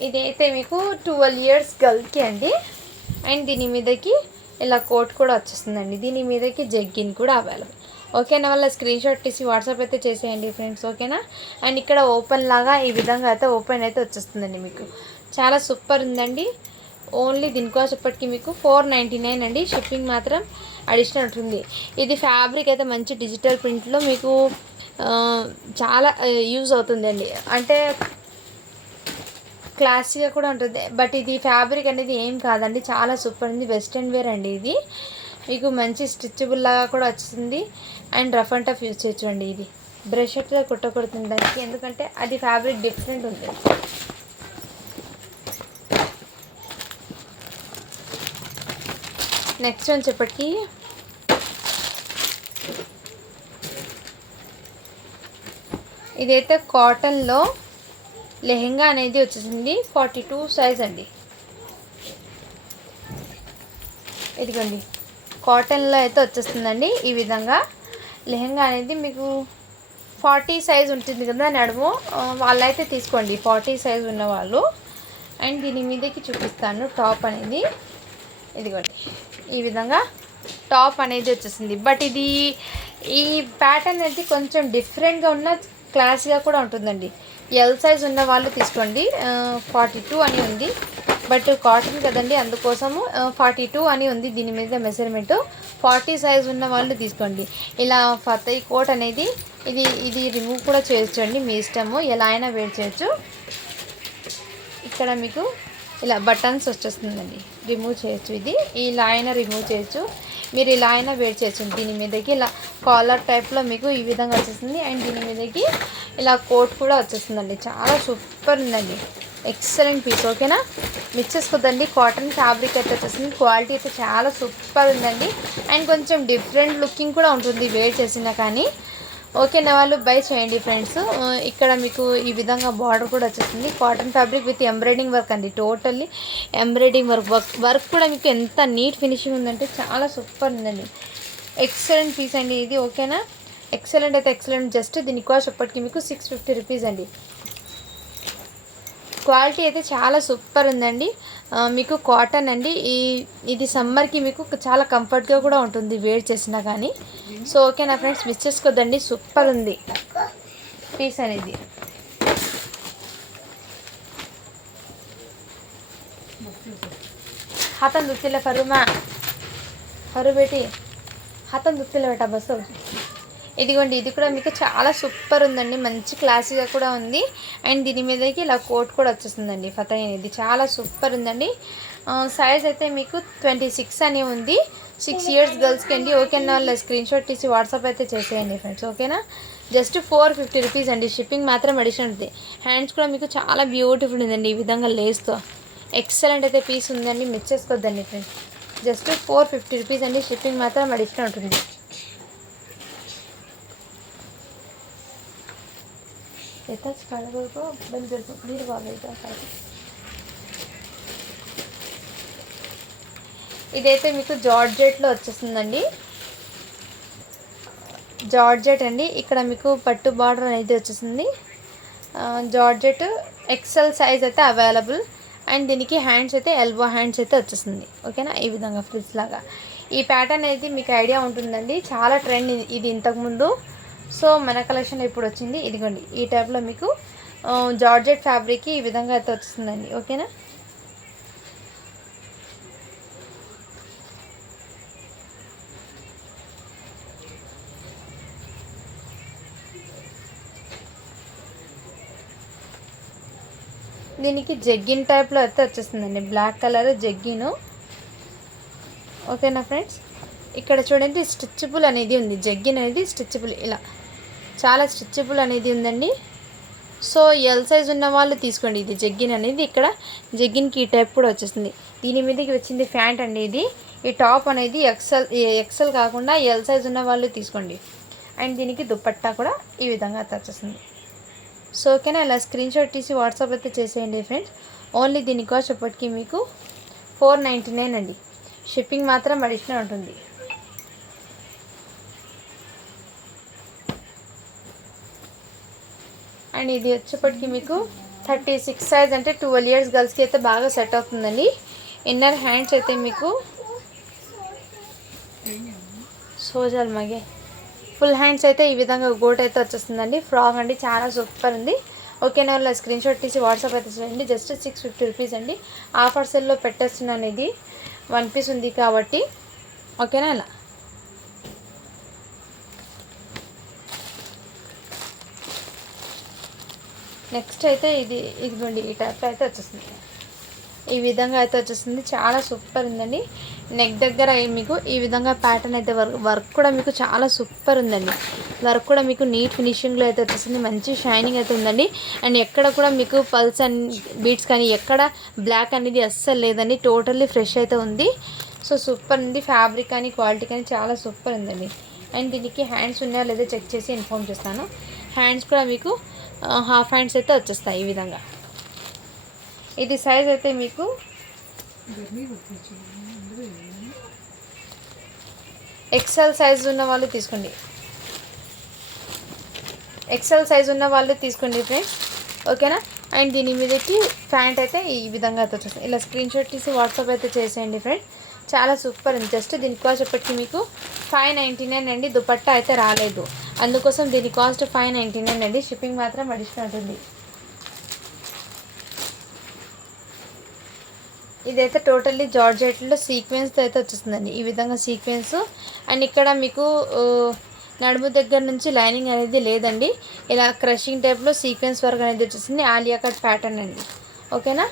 ఇదైతే మీకు 12 ఇయర్స్ గర్ల్కి అండి. అండ్ దీని మీదకి ఇలా కోట్ కూడా వచ్చేస్తుందండి. దీని మీదకి జగ్గిన్ కూడా అవైలబుల్. ఓకేనా, వల్ల స్క్రీన్ షాట్ తీసి వాట్సాప్ అయితే చేసేయండి ఫ్రెండ్స్. ఓకేనా, అండ్ ఇక్కడ ఓపెన్ లాగా ఈ విధంగా అయితే ఓపెన్ అయితే వచ్చేస్తుందండి. మీకు చాలా సూపర్ ఉందండి. ఓన్లీ దీనికోసప్పటికి మీకు 499 అండి. షిప్పింగ్ మాత్రం అడిషనల్ ఉంటుంది. ఇది ఫ్యాబ్రిక్ అయితే మంచి డిజిటల్ ప్రింట్లో మీకు చాలా యూజ్ అవుతుందండి. అంటే క్లాసీగా కూడా ఉంటుంది. బట్ ఇది ఫ్యాబ్రిక్ అనేది ఏం కాదండి, చాలా సూపర్ ఉంది. వెస్ట్రన్ వేర్ అండి. ఇది మీకు మంచి స్ట్రిచబుల్ లాగా కూడా వచ్చింది. And rough and tough use చేయొచ్చు అండి. ఇది బ్రష్ అయితే కుట్టకూడుతుంది దానికి, ఎందుకంటే అది ఫ్యాబ్రిక్ డిఫరెంట్ ఉంది. నెక్స్ట్ వచ్చేప్పటికి ఇదైతే కాటన్లో లెహెంగా అనేది వచ్చేసింది. 42 సైజ్ అండి. ఇదిగోండి, కాటన్లో అయితే వచ్చేస్తుందండి. ఈ విధంగా లెహెంగా అనేది మీకు 40 సైజ్ ఉంటుంది కదా నడుము, వాళ్ళైతే తీసుకోండి 40 సైజ్ ఉన్నవాళ్ళు. అండ్ దీని మీదకి చూపిస్తాను టాప్ అనేది. ఇదిగోండి, ఈ విధంగా టాప్ అనేది వచ్చేసింది. బట్ ఇది ఈ ప్యాటర్న్ అనేది కొంచెం డిఫరెంట్గా ఉన్న క్లాస్గా కూడా ఉంటుందండి. ఎల్ సైజ్ ఉన్న వాళ్ళు తీసుకోండి. 42 అని ఉంది. బట్ కాటన్ కదండి, అందుకోసము 42 అని ఉంది దీని మీద మెజర్మెంట్. 40 సైజ్ ఉన్న వాళ్ళు తీసుకోండి. ఇలా ఫతయ్ కోట్ అనేది ఇది రిమూవ్ కూడా చేయొచ్చు అండి, మీ ఇష్టము. ఎలా అయినా వేర్ చేయొచ్చు. ఇక్కడ మీకు ఇలా బటన్స్ వచ్చేస్తుందండి, రిమూవ్ చేయొచ్చు. ఇది ఇలా అయినా రిమూవ్ చేయొచ్చు, మీరు ఇలా అయినా వేర్ చేయొచ్చు. దీని మీదకి ఇలా కాలర్ టైప్లో మీకు ఈ విధంగా వచ్చేస్తుంది. అండ్ దీని మీదకి ఇలా కోట్ కూడా వచ్చేస్తుందండి. చాలా సూపర్ ఉందండి, ఎక్సలెంట్ పీస్. ఓకేనా, మిక్స్ చేసుకోద్దండి. కాటన్ ఫ్యాబ్రిక్ అయితే వచ్చేస్తుంది. క్వాలిటీ అయితే చాలా సూపర్ ఉందండి. అండ్ కొంచెం డిఫరెంట్ లుకింగ్ కూడా ఉంటుంది వేర్ చేసినా కానీ. ఓకేనా, వాళ్ళు బై చేయండి ఫ్రెండ్స్. ఇక్కడ మీకు ఈ విధంగా బార్డర్ కూడా వచ్చేస్తుంది. Cotton fabric with embroidering work అండి, టోటల్లీ ఎంబ్రాయిడింగ్ వర్క్ కూడా మీకు ఎంత నీట్ ఫినిషింగ్ ఉందంటే చాలా సూపర్ ఉందండి. ఎక్సలెంట్ పీస్ అండి ఇది. ఓకేనా, ఎక్సలెంట్ అయితే ఎక్సలెంట్. జస్ట్ దీని కాస్ట్ ఇప్పటికి మీకు 650 రూపీస్ అండి. క్వాలిటీ అయితే చాలా సూపర్ ఉందండి. మీకు కాటన్ అండి. ఇది సమ్మర్కి మీకు చాలా కంఫర్ట్గా కూడా ఉంటుంది వేర్ చేసినా కానీ. సో ఓకేనా ఫ్రెండ్స్, మిస్ చేసుకోద్దండి. సూపర్ ఉంది పీస్ అనేది. हाथन दुखिले फरुमा फरु बेटी हाथन दुखिले बेटा बस ఇదిగోండి, ఇది కూడా మీకు చాలా సూపర్ ఉందండి, మంచి క్లాసీగా కూడా ఉంది. అండ్ దీని మీదకి ఇలా కోట్ కూడా వచ్చేస్తుందండి ఫతయ్ అనేది. చాలా సూపర్ ఉందండి. సైజ్ అయితే మీకు 26 అని ఉంది. 6 ఇయర్స్ గర్ల్స్కి అండి. ఓకేనా, వాళ్ళ స్క్రీన్ షాట్ తీసి వాట్సాప్ అయితే చేసేయండి ఫ్రెండ్స్. ఓకేనా, జస్ట్ 450 రూపీస్ అండి. షిప్పింగ్ మాత్రం అడిషనల్ ఉంది. హ్యాండ్స్ కూడా మీకు చాలా బ్యూటిఫుల్ ఉందండి, ఈ విధంగా లేస్తో. ఎక్సలెంట్ అయితే పీస్ ఉందండి, మిస్ చేసుకోవద్దండి ఫ్రెండ్స్. జస్ట్ 450 రూపీస్ అండి. షిప్పింగ్ మాత్రం అడిషనల్ ఉంటుంది. ఇదైతే మీకు జార్జెట్లో వచ్చేస్తుందండి. జార్జెట్ అండి. ఇక్కడ మీకు పట్టు బార్డర్ అనేది వచ్చేసింది. జార్జెట్ ఎక్సెల్ సైజ్ అయితే అవైలబుల్. అండ్ దీనికి హ్యాండ్స్ అయితే ఎల్బో హ్యాండ్స్ అయితే వచ్చేస్తుంది. ఓకేనా, ఈ విధంగా ఫ్రిల్స్ లాగా. ఈ ప్యాటర్న్ అయితే మీకు ఐడియా ఉంటుందండి, చాలా ట్రెండ్ ఇది ఇంతకుముందు. సో మన కలెక్షన్ ఇప్పుడు వచ్చింది. ఇదిగోండి ఈ టైప్లో మీకు జార్జెట్ ఫ్యాబ్రిక్ ఈ విధంగా అయితే వచ్చేస్తుందండి. ఓకేనా, దీనికి జగ్గిన్ టైప్లో అయితే వచ్చేస్తుందండి. Black colour jegging. ఓకేనా ఫ్రెండ్స్, ఇక్కడ చూడండి స్టిచ్బుల్ అనేది ఉంది. జగ్గిన్ అనేది స్టిచ్బుల్, ఇలా చాలా స్టిచ్బుల్ అనేది ఉందండి. సో ఎల్ సైజ్ ఉన్న వాళ్ళు తీసుకోండి. ఇది జగ్గిన్ అనేది, ఇక్కడ జగ్గిన్కి ఈ టైప్ కూడా వచ్చేస్తుంది. దీని మీదకి వచ్చింది ప్యాంట్ అండి. ఇది ఈ టాప్ అనేది ఎక్సెల్ కాకుండా ఎల్ సైజ్ ఉన్న వాళ్ళు తీసుకోండి. అండ్ దీనికి దుపట్టా కూడా ఈ విధంగా వచ్చేస్తుంది. సో ఓకేనా, ఇలా స్క్రీన్ షాట్ తీసి వాట్సాప్ అయితే చేసేయండి ఫ్రెండ్స్. ఓన్లీ దీని కాస్ట్ ఇప్పటికీ మీకు 499 అండి. షిప్పింగ్ మాత్రం అడిషనల్ ఉంటుంది. అండ్ ఇది వచ్చేప్పటికి మీకు 36 సైజ్, అంటే 12 ఇయర్స్ గర్ల్స్కి అయితే బాగా సెట్ అవుతుందండి. ఇన్నర్ హ్యాండ్స్ అయితే మీకు సోజల్ మగే ఫుల్ హ్యాండ్స్ అయితే ఈ విధంగా గోట్ అయితే వచ్చేస్తుందండి. ఫ్రాక్ అండి, చాలా సూపర్ ఉంది. ఓకేనా, ఇలా స్క్రీన్ షాట్ తీసి వాట్సాప్ అయితే చేయండి. జస్ట్ 650 రూపీస్ అండి. ఆఫర్ సెల్లో పెట్టేస్తున్నాను. ఇది 1 పీస్ ఉంది కాబట్టి. ఓకేనా, ఇలా నెక్స్ట్ అయితే ఇదిగోండి ఈ టైప్ అయితే వచ్చేస్తుంది. ఈ విధంగా అయితే వచ్చేస్తుంది. చాలా సూపర్ ఉందండి. నెక్ దగ్గర మీకు ఈ విధంగా ప్యాటర్న్ అయితే వర్క్ కూడా మీకు చాలా సూపర్ ఉందండి. వర్క్ కూడా మీకు నీట్ ఫినిషింగ్లో అయితే వచ్చేస్తుంది. మంచి షైనింగ్ అయితే ఉందండి. అండ్ ఎక్కడ కూడా మీకు పల్స్ అండ్ బీట్స్ కానీ ఎక్కడ బ్లాక్ అనేది అస్సలు లేదండి. టోటల్లీ ఫ్రెష్ అయితే ఉంది. సో సూపర్ ఉంది. ఫ్యాబ్రిక్ కానీ క్వాలిటీ కానీ చాలా సూపర్ ఉందండి. అండ్ దీనికి హ్యాండ్స్ ఉన్నాయో లేదో చెక్ చేసి ఇన్ఫార్మ్ చేస్తాను. హ్యాండ్స్ కూడా మీకు హాఫ్ హ్యాండ్స్ అయితే వచ్చేస్తాయి ఈ విధంగా. ఇది సైజ్ అయితే మీకు ఎక్సెల్ సైజ్ ఉన్న వాళ్ళు తీసుకోండి. ఎక్సెల్ సైజ్ ఉన్న వాళ్ళు తీసుకోండి ఫ్రెండ్స్. ఓకేనా, అండ్ దీని మీదకి ప్యాంట్ అయితే ఈ విధంగా అయితే వచ్చేస్తుంది. ఇలా స్క్రీన్ షాట్ తీసి వాట్సాప్ అయితే చేసేయండి ఫ్రెండ్స్. చాలా సూపర్ ఉంది. జస్ట్ దీని కాస్ట్ చెప్పి మీకు 599 అండి. దుపట్టా అయితే రాలేదు, అందుకోసం దీని కాస్ట్ 599 అండి. షిప్పింగ్ మాత్రం అడిషనల్ ఉంటుంది. ఇదైతే టోటల్లీ జార్జెట్లో సీక్వెన్స్తో అయితే వచ్చేస్తుందండి. ఈ విధంగా సీక్వెన్స్. అండ్ ఇక్కడ మీకు నడుము దగ్గర నుంచి లైనింగ్ అనేది లేదండి. ఇలా క్రషింగ్ టైప్లో సీక్వెన్స్ వర్క్ అనేది వచ్చేస్తుంది. ఆలియా కట్ ప్యాటర్న్ అండి. ఓకేనా,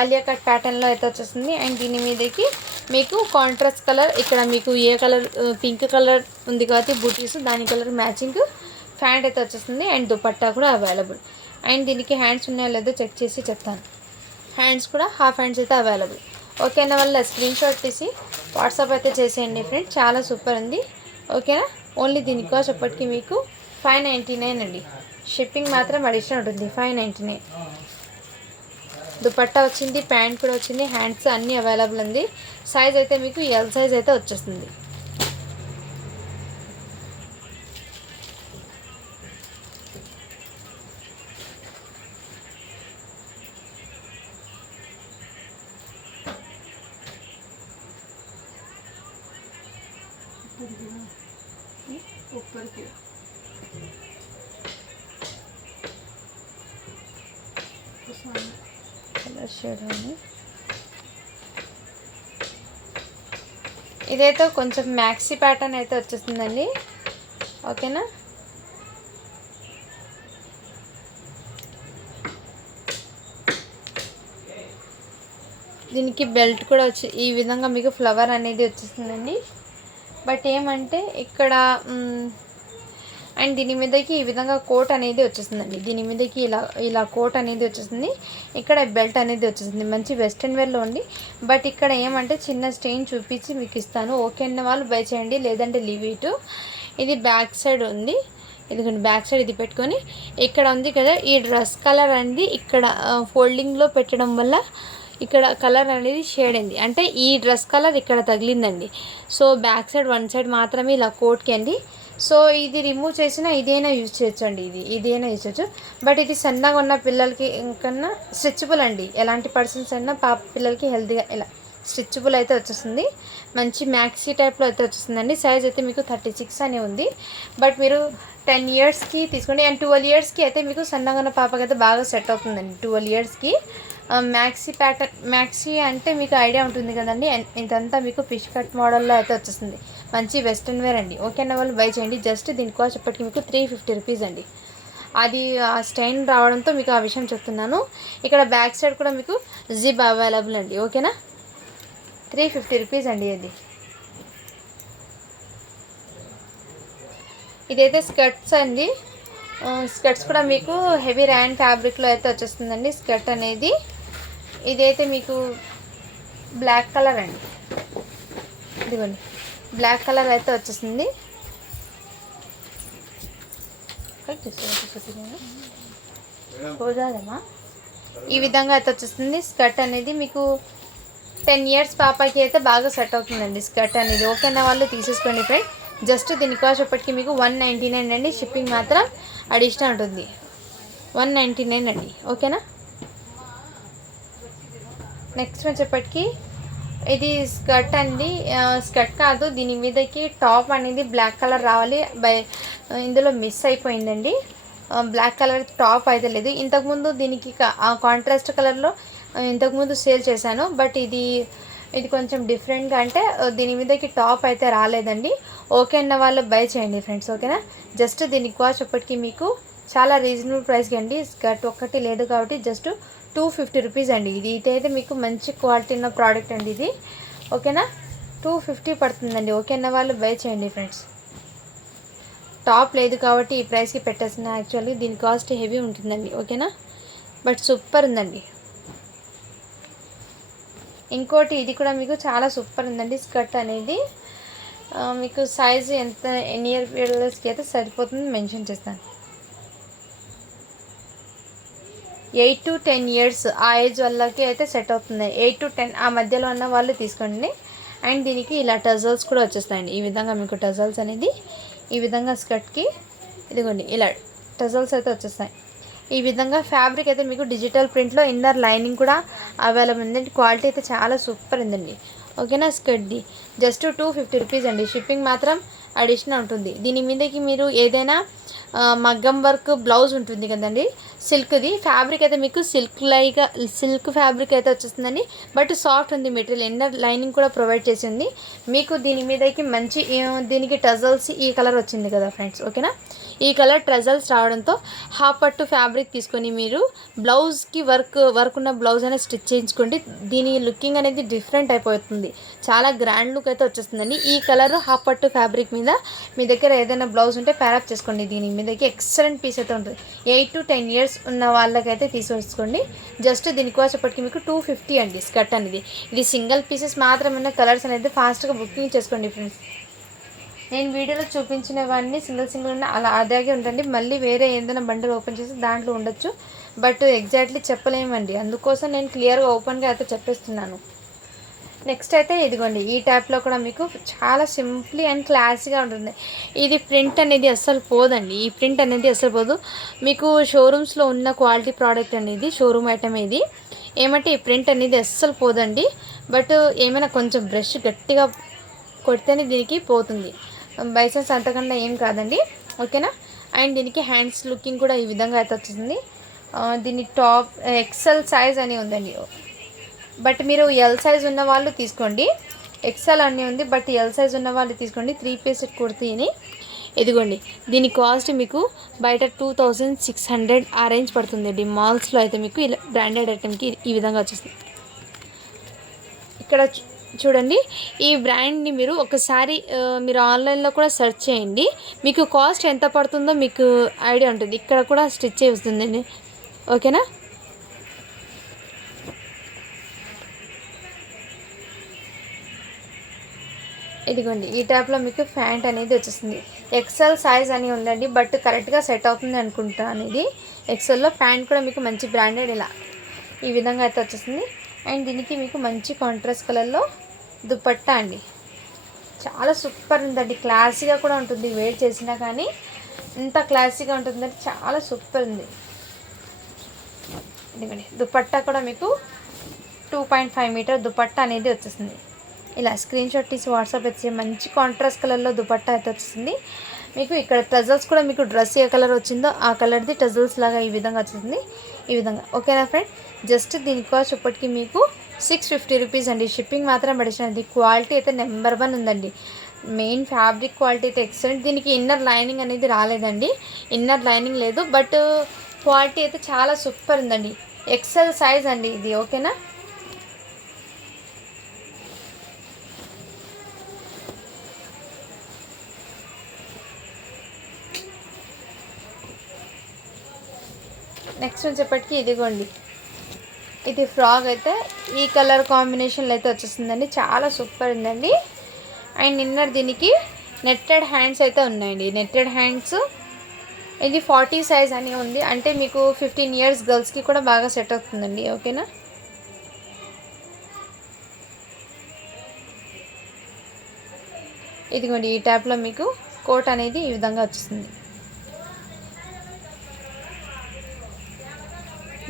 ఆలియా కట్ ప్యాటర్న్లో అయితే వచ్చేస్తుంది. అండ్ దీని మీదకి మీకు కాంట్రాస్ట్ కలర్, ఇక్కడ మీకు ఏ కలర్ పింక్ కలర్ ఉంది కాబట్టి బూటీస్ దాని కలర్ మ్యాచింగ్ ప్యాంట్ అయితే వచ్చేస్తుంది. అండ్ దుపట్టా కూడా అవైలబుల్. అండ్ దీనికి హ్యాండ్స్ ఉన్నాయో లేదో చెక్ చేసి చెప్తాను. హ్యాండ్స్ కూడా హాఫ్ హ్యాండ్స్ అయితే అవైలబుల్. ఓకేనా, వల్ల స్క్రీన్ షాట్ తీసి వాట్సాప్ అయితే చేసేయండి ఫ్రెండ్స్. చాలా సూపర్ ఉంది. ఓకేనా, ఓన్లీ దీని కాస్ట్ ఇప్పటికీ మీకు 599 అండి. షిప్పింగ్ మాత్రం అడిషనల్ ఉంటుంది. 599. దుపట్టా వచ్చింది, ప్యాంట్ కూడా వచ్చింది, హ్యాండ్స్ అన్నీ అవైలబుల్ ఉంది. సైజ్ అయితే మీకు ఎల్ సైజ్ అయితే వచ్చేస్తుంది. ఇదైతే కొంచెం మ్యాక్సీ ప్యాటర్న్ అయితే వచ్చేస్తుందండి. ఓకేనా, దీనికి బెల్ట్ కూడా వచ్చి ఈ విధంగా మీకు ఫ్లవర్ అనేది వచ్చేస్తుందండి. బట్ ఏమంటే ఇక్కడ అండ్ దీని మీదకి ఈ విధంగా కోట్ అనేది వచ్చేస్తుందండి. దీని మీదకి ఇలా కోట్ అనేది వచ్చేస్తుంది. ఇక్కడ బెల్ట్ అనేది వచ్చేస్తుంది. మంచి వెస్ట్రన్ వేర్లో ఉంది. బట్ ఇక్కడ ఏమంటే చిన్న స్టెయిన్ చూపించి మీకు ఇస్తాను. ఓకే అన్న వాళ్ళు బై చేయండి, లేదంటే లీవ్ ఇట్. ఇది బ్యాక్ సైడ్ ఉంది. ఎందుకంటే బ్యాక్ సైడ్ ఇది పెట్టుకొని ఇక్కడ ఉంది కదా, ఈ డ్రెస్ కలర్ అనేది ఇక్కడ ఫోల్డింగ్లో పెట్టడం వల్ల ఇక్కడ కలర్ అనేది షేడ్ అయింది. అంటే ఈ డ్రెస్ కలర్ ఇక్కడ తగిలిందండి. So back side one side మాత్రమే ఇలా కోట్కి అండి. సో ఇది రిమూవ్ చేసినా ఇదైనా యూజ్ చేయొచ్చు అండి. ఇదైనా యూజ్ చేయొచ్చు. బట్ ఇది సన్నగా ఉన్న పిల్లలకి కన్నా స్ట్రెచబుల్ అండి. ఎలాంటి పర్సన్స్ అయినా పాప పిల్లలకి హెల్తీగా ఇలా స్ట్రెచబుల్ అయితే వచ్చేస్తుంది. మంచి మ్యాక్సీ టైప్లో అయితే వచ్చేస్తుందండి. సైజ్ అయితే మీకు 36 అనే ఉంది. బట్ మీరు 10 ఇయర్స్కి తీసుకోండి. అండ్ 12 ఇయర్స్కి అయితే మీకు సన్నగా ఉన్న పాపకి అయితే బాగా సెట్ అవుతుందండి. 12 ఇయర్స్కి మ్యాక్సీ ప్యాటర్న్, మ్యాక్సీ అంటే మీకు ఐడియా ఉంటుంది కదండి. ఇదంతా మీకు ఫిష్ కట్ మోడల్లో అయితే వచ్చేస్తుంది. మంచి వెస్ట్రన్ వేర్ అండి. ఓకే అన్న వాళ్ళు బై చేయండి. జస్ట్ దీని కాస్ట్ ఇప్పటికి మీకు 350 రూపీస్ అండి. అది ఆ స్టైన్ రావడంతో మీకు ఆ విషయం చెప్తున్నాను. ఇక్కడ బ్యాక్ సైడ్ కూడా మీకు జిప్ అవైలబుల్ అండి. ఓకేనా, 350 రూపీస్ అండి. ఇదైతే స్కర్ట్స్ అండి. స్కర్ట్స్ కూడా మీకు హెవీ ర్యాన్ ఫ్యాబ్రిక్లో అయితే వచ్చేస్తుందండి స్కర్ట్ అనేది. ఇదైతే మీకు బ్లాక్ కలర్ అండి. ఇదిగోండి బ్లాక్ కలర్ అయితే వచ్చేస్తుంది. ఈ విధంగా అయితే వచ్చేస్తుంది స్కర్ట్ అనేది. మీకు 10 ఇయర్స్ పాపకి అయితే బాగా సెట్ అవుతుందండి స్కర్ట్ అనేది. ఓకేనా వాళ్ళు తీసేసుకోండి ఫ్రెండ్. జస్ట్ దీని కాస్ట్ ఇప్పటికి మీకు 199 అండి. షిప్పింగ్ మాత్రం అడిషనల్ ఉంటుంది. 199 అండి. ఓకేనా, నెక్స్ట్ వచ్చేప్పటికి ఇది స్కర్ట్ అండి. స్కర్ట్ కాదు, దీని మీదకి టాప్ అనేది బ్లాక్ కలర్ రావాలి. ఇందులో మిస్ అయిపోయిందండి. బ్లాక్ కలర్ టాప్ అయితే లేదు. ఇంతకుముందు దీనికి కాంట్రాస్ట్ కలర్లో ఇంతకుముందు సేల్ చేశాను. బట్ ఇది కొంచెం డిఫరెంట్గా, అంటే దీని మీదకి టాప్ అయితే రాలేదండి. ఓకే అన్న వాళ్ళు బై చేయండి ఫ్రెండ్స్. ఓకేనా, జస్ట్ దీని కాస్ట్ ఇప్పటికి మీకు చాలా రీజనబుల్ ప్రైస్కి అండి. స్కర్ట్ ఒక్కటి లేదు కాబట్టి జస్ట్ 250 రూపీస్ అండి. ఇదైతే మీకు మంచి క్వాలిటీ ఉన్న ప్రోడక్ట్ అండి ఇది. ఓకేనా, 250 పడుతుందండి. ఓకే అన్న వాళ్ళు బై చేయండి ఫ్రెండ్స్. టాప్ లేదు కాబట్టి ఈ ప్రైస్కి పెట్టేసిన. యాక్చువల్లీ దీని కాస్ట్ హెవీ ఉంటుందండి. ఓకేనా, బట్ సూపర్ ఉందండి. ఇంకోటి ఇది కూడా మీకు చాలా సూపర్ ఉందండి స్కర్ట్ అనేది. మీకు సైజు ఎన్ని ఇయర్స్కి అయితే సరిపోతుంది మెన్షన్ చేస్తాను. 8 to 10 ఇయర్స్ ఆ ఏజ్ వాళ్ళకి అయితే సెట్ అవుతుంది. 8 to 10 ఆ మధ్యలో ఉన్న వాళ్ళు తీసుకోండి. అండ్ దీనికి ఇలా టజల్స్ కూడా వచ్చేస్తాయండి. ఈ విధంగా మీకు టజల్స్ అనేది ఈ విధంగా స్కర్ట్కి ఇదిగోండి ఇలా టజల్స్ అయితే వచ్చేస్తాయి. ఈ విధంగా ఫ్యాబ్రిక్ అయితే మీకు డిజిటల్ ప్రింట్లో ఇన్నర్ లైనింగ్ కూడా అవైలబుల్ ఉందండి. క్వాలిటీ అయితే చాలా సూపర్ ఉందండి. ఓకేనా, స్కర్ట్ది జస్ట్ 250 రూపీస్ అండి. షిప్పింగ్ మాత్రం అడిషనల్ ఉంటుంది. దీని మీదకి మీరు ఏదైనా మగ్గం వర్క్ బ్లౌజ్ ఉంటుంది కదండి సిల్క్ది, ఫ్యాబ్రిక్ అయితే మీకు సిల్క్ ఫ్యాబ్రిక్ అయితే వచ్చేస్తుందండి. బట్ సాఫ్ట్ ఉంది మెటీరియల్. ఇన్నర్ లైనింగ్ కూడా ప్రొవైడ్ చేసింది మీకు. దీని మీదకి మంచి దీనికి టజల్స్ ఈ కలర్ వచ్చింది కదా ఫ్రెండ్స్. ఓకేనా, ఈ కలర్ ట్రెజల్స్ రావడంతో హాఫ్ పట్టు ఫ్యాబ్రిక్ తీసుకొని మీరు బ్లౌజ్కి వర్క్ ఉన్న బ్లౌజ్ అనేది స్టిచ్ చేయించుకోండి. దీని లుకింగ్ అనేది డిఫరెంట్ అయిపోతుంది. చాలా గ్రాండ్ లుక్ అయితే వచ్చేస్తుందండి. ఈ కలర్ హాఫ్ పట్టు ఫ్యాబ్రిక్ మీద మీ దగ్గర ఏదైనా బ్లౌజ్ ఉంటే ప్యారప్ చేసుకోండి. దీని మీదకి ఎక్సలెంట్ పీస్ అయితే ఉంటుంది. 8 to 10 ఇయర్స్ ఉన్న వాళ్ళకైతే తీసుకోండి. జస్ట్ దీనికి వచ్చేప్పటికి మీకు 250 అండి స్కర్ట్ అనేది. ఇది సింగిల్ పీసెస్ మాత్రమే. కలర్స్ అనేది ఫాస్ట్గా బుకింగ్ చేసుకోండి ఫ్రెండ్స్. నేను వీడియోలో చూపించినవన్నీ సింగిల్ ఉన్న అలాగే ఉంటుంది. మళ్ళీ వేరే ఏదైనా బండిల్ ఓపెన్ చేసి దాంట్లో ఉండొచ్చు. బట్ ఎగ్జాక్ట్లీ చెప్పలేమండి. అందుకోసం నేను క్లియర్గా ఓపెన్గా అయితే చెప్పేస్తున్నాను. నెక్స్ట్ అయితే ఇదిగోండి ఈ టైప్లో కూడా మీకు చాలా సింప్లీ అండ్ క్లాసీగా ఉంటుంది. ఇది ప్రింట్ అనేది అస్సలు పోదండి. ఈ ప్రింట్ అనేది అస్సలు పోదు. మీకు షోరూమ్స్లో ఉన్న క్వాలిటీ ప్రోడక్ట్ అనేది షోరూమ్ ఐటమ్ ఇది. ఏమంటే ఈ ప్రింట్ అనేది అస్సలు పోదండి. బట్ ఏమైనా కొంచెం బ్రష్ గట్టిగా కొడితేనే దీనికి పోతుంది. బైసెన్స్ అంతకన్నా ఏం కాదండి. ఓకేనా, అండ్ దీనికి హ్యాండ్స్ లుకింగ్ కూడా ఈ విధంగా అయితే వచ్చింది. దీని టాప్ ఎక్సెల్ సైజ్ అని ఉందండి. బట్ మీరు ఎల్ సైజ్ ఉన్న వాళ్ళు తీసుకోండి. ఎక్సెల్ అని ఉంది, బట్ ఎల్ సైజ్ ఉన్న వాళ్ళు తీసుకోండి. 3 పీస్ కుర్తీని ఇదిగోండి. దీని కాస్ట్ మీకు బయట 2600 ఆ రేంజ్ పడుతుందండి. మాల్స్లో అయితే మీకు ఇలా బ్రాండెడ్ ఐటెంకి ఈ విధంగా వచ్చేస్తుంది. ఇక్కడ చూడండి, ఈ బ్రాండ్ని మీరు ఒకసారి మీరు ఆన్లైన్లో కూడా సెర్చ్ చేయండి, మీకు కాస్ట్ ఎంత పడుతుందో మీకు ఐడియా ఉంటుంది. ఇక్కడ కూడా స్టిచ్ చేస్తుందండి, ఓకేనా. ఇదిగోండి ఈ టైప్లో మీకు ప్యాంట్ అనేది వచ్చేస్తుంది. ఎక్సెల్ సైజ్ అని ఉందండి, బట్ కరెక్ట్గా సెట్ అవుతుంది అనుకుంటాను. ఇది ఎక్సెల్లో ప్యాంట్ కూడా మీకు మంచి బ్రాండెడ్ ఇలా ఈ విధంగా అయితే వచ్చేస్తుంది. అండ్ దీనికి మీకు మంచి కాంట్రాస్ట్ కలర్లో దుపట్టా అండి, చాలా సూపర్ ఉందండి. క్లాసీగా కూడా ఉంటుంది, వేర్ చేసినా కానీ ఇంత క్లాసీగా ఉంటుందంటే చాలా సూపర్ ఉంది. ఇదిగోండి దుపట్టా కూడా మీకు 2.5 మీటర్ దుపట్టా అనేది వచ్చేస్తుంది. ఇలా స్క్రీన్ షాట్ తీసి వాట్సాప్ అయితే మంచి కాంట్రాస్ట్ కలర్లో దుపట్టా అయితే వచ్చేసింది. మీకు ఇక్కడ టజల్స్ కూడా మీకు డ్రెస్ ఏ కలర్ వచ్చిందో ఆ కలర్ది టజల్స్ లాగా ఈ విధంగా వచ్చింది, ఈ విధంగా. ఓకేనా ఫ్రెండ్, జస్ట్ దీని కాస్ట్ ఇప్పటికి మీకు 650 రూపీస్ అండి. షిప్పింగ్ మాత్రం పడిచినది. క్వాలిటీ అయితే నెంబర్ 1 ఉందండి. మెయిన్ ఫ్యాబ్రిక్ క్వాలిటీ అయితే ఎక్సలెంట్. దీనికి ఇన్నర్ లైనింగ్ అనేది రాలేదండి, ఇన్నర్ లైనింగ్ లేదు, బట్ క్వాలిటీ అయితే చాలా సూపర్ ఉందండి. ఎక్సెల్ సైజ్ అండి ఇది, ఓకేనా. నెక్స్ట్ వచ్చేప్పటికి ఇదిగోండి, ఇది ఫ్రాక్ అయితే ఈ కలర్ కాంబినేషన్లో అయితే వచ్చేస్తుందండి, చాలా సూపర్ ఉందండి. అండ్ నిన్న దీనికి నెట్టెడ్ హ్యాండ్స్ అయితే ఉన్నాయండి, నెట్టెడ్ హ్యాండ్స్. ఇది 40 సైజ్ అని ఉంది, అంటే మీకు 15 ఇయర్స్ గర్ల్స్కి కూడా బాగా సెట్ అవుతుందండి, ఓకేనా. ఇదిగోండి ఈ టైప్లో మీకు కోట్ అనేది ఈ విధంగా వచ్చేస్తుంది.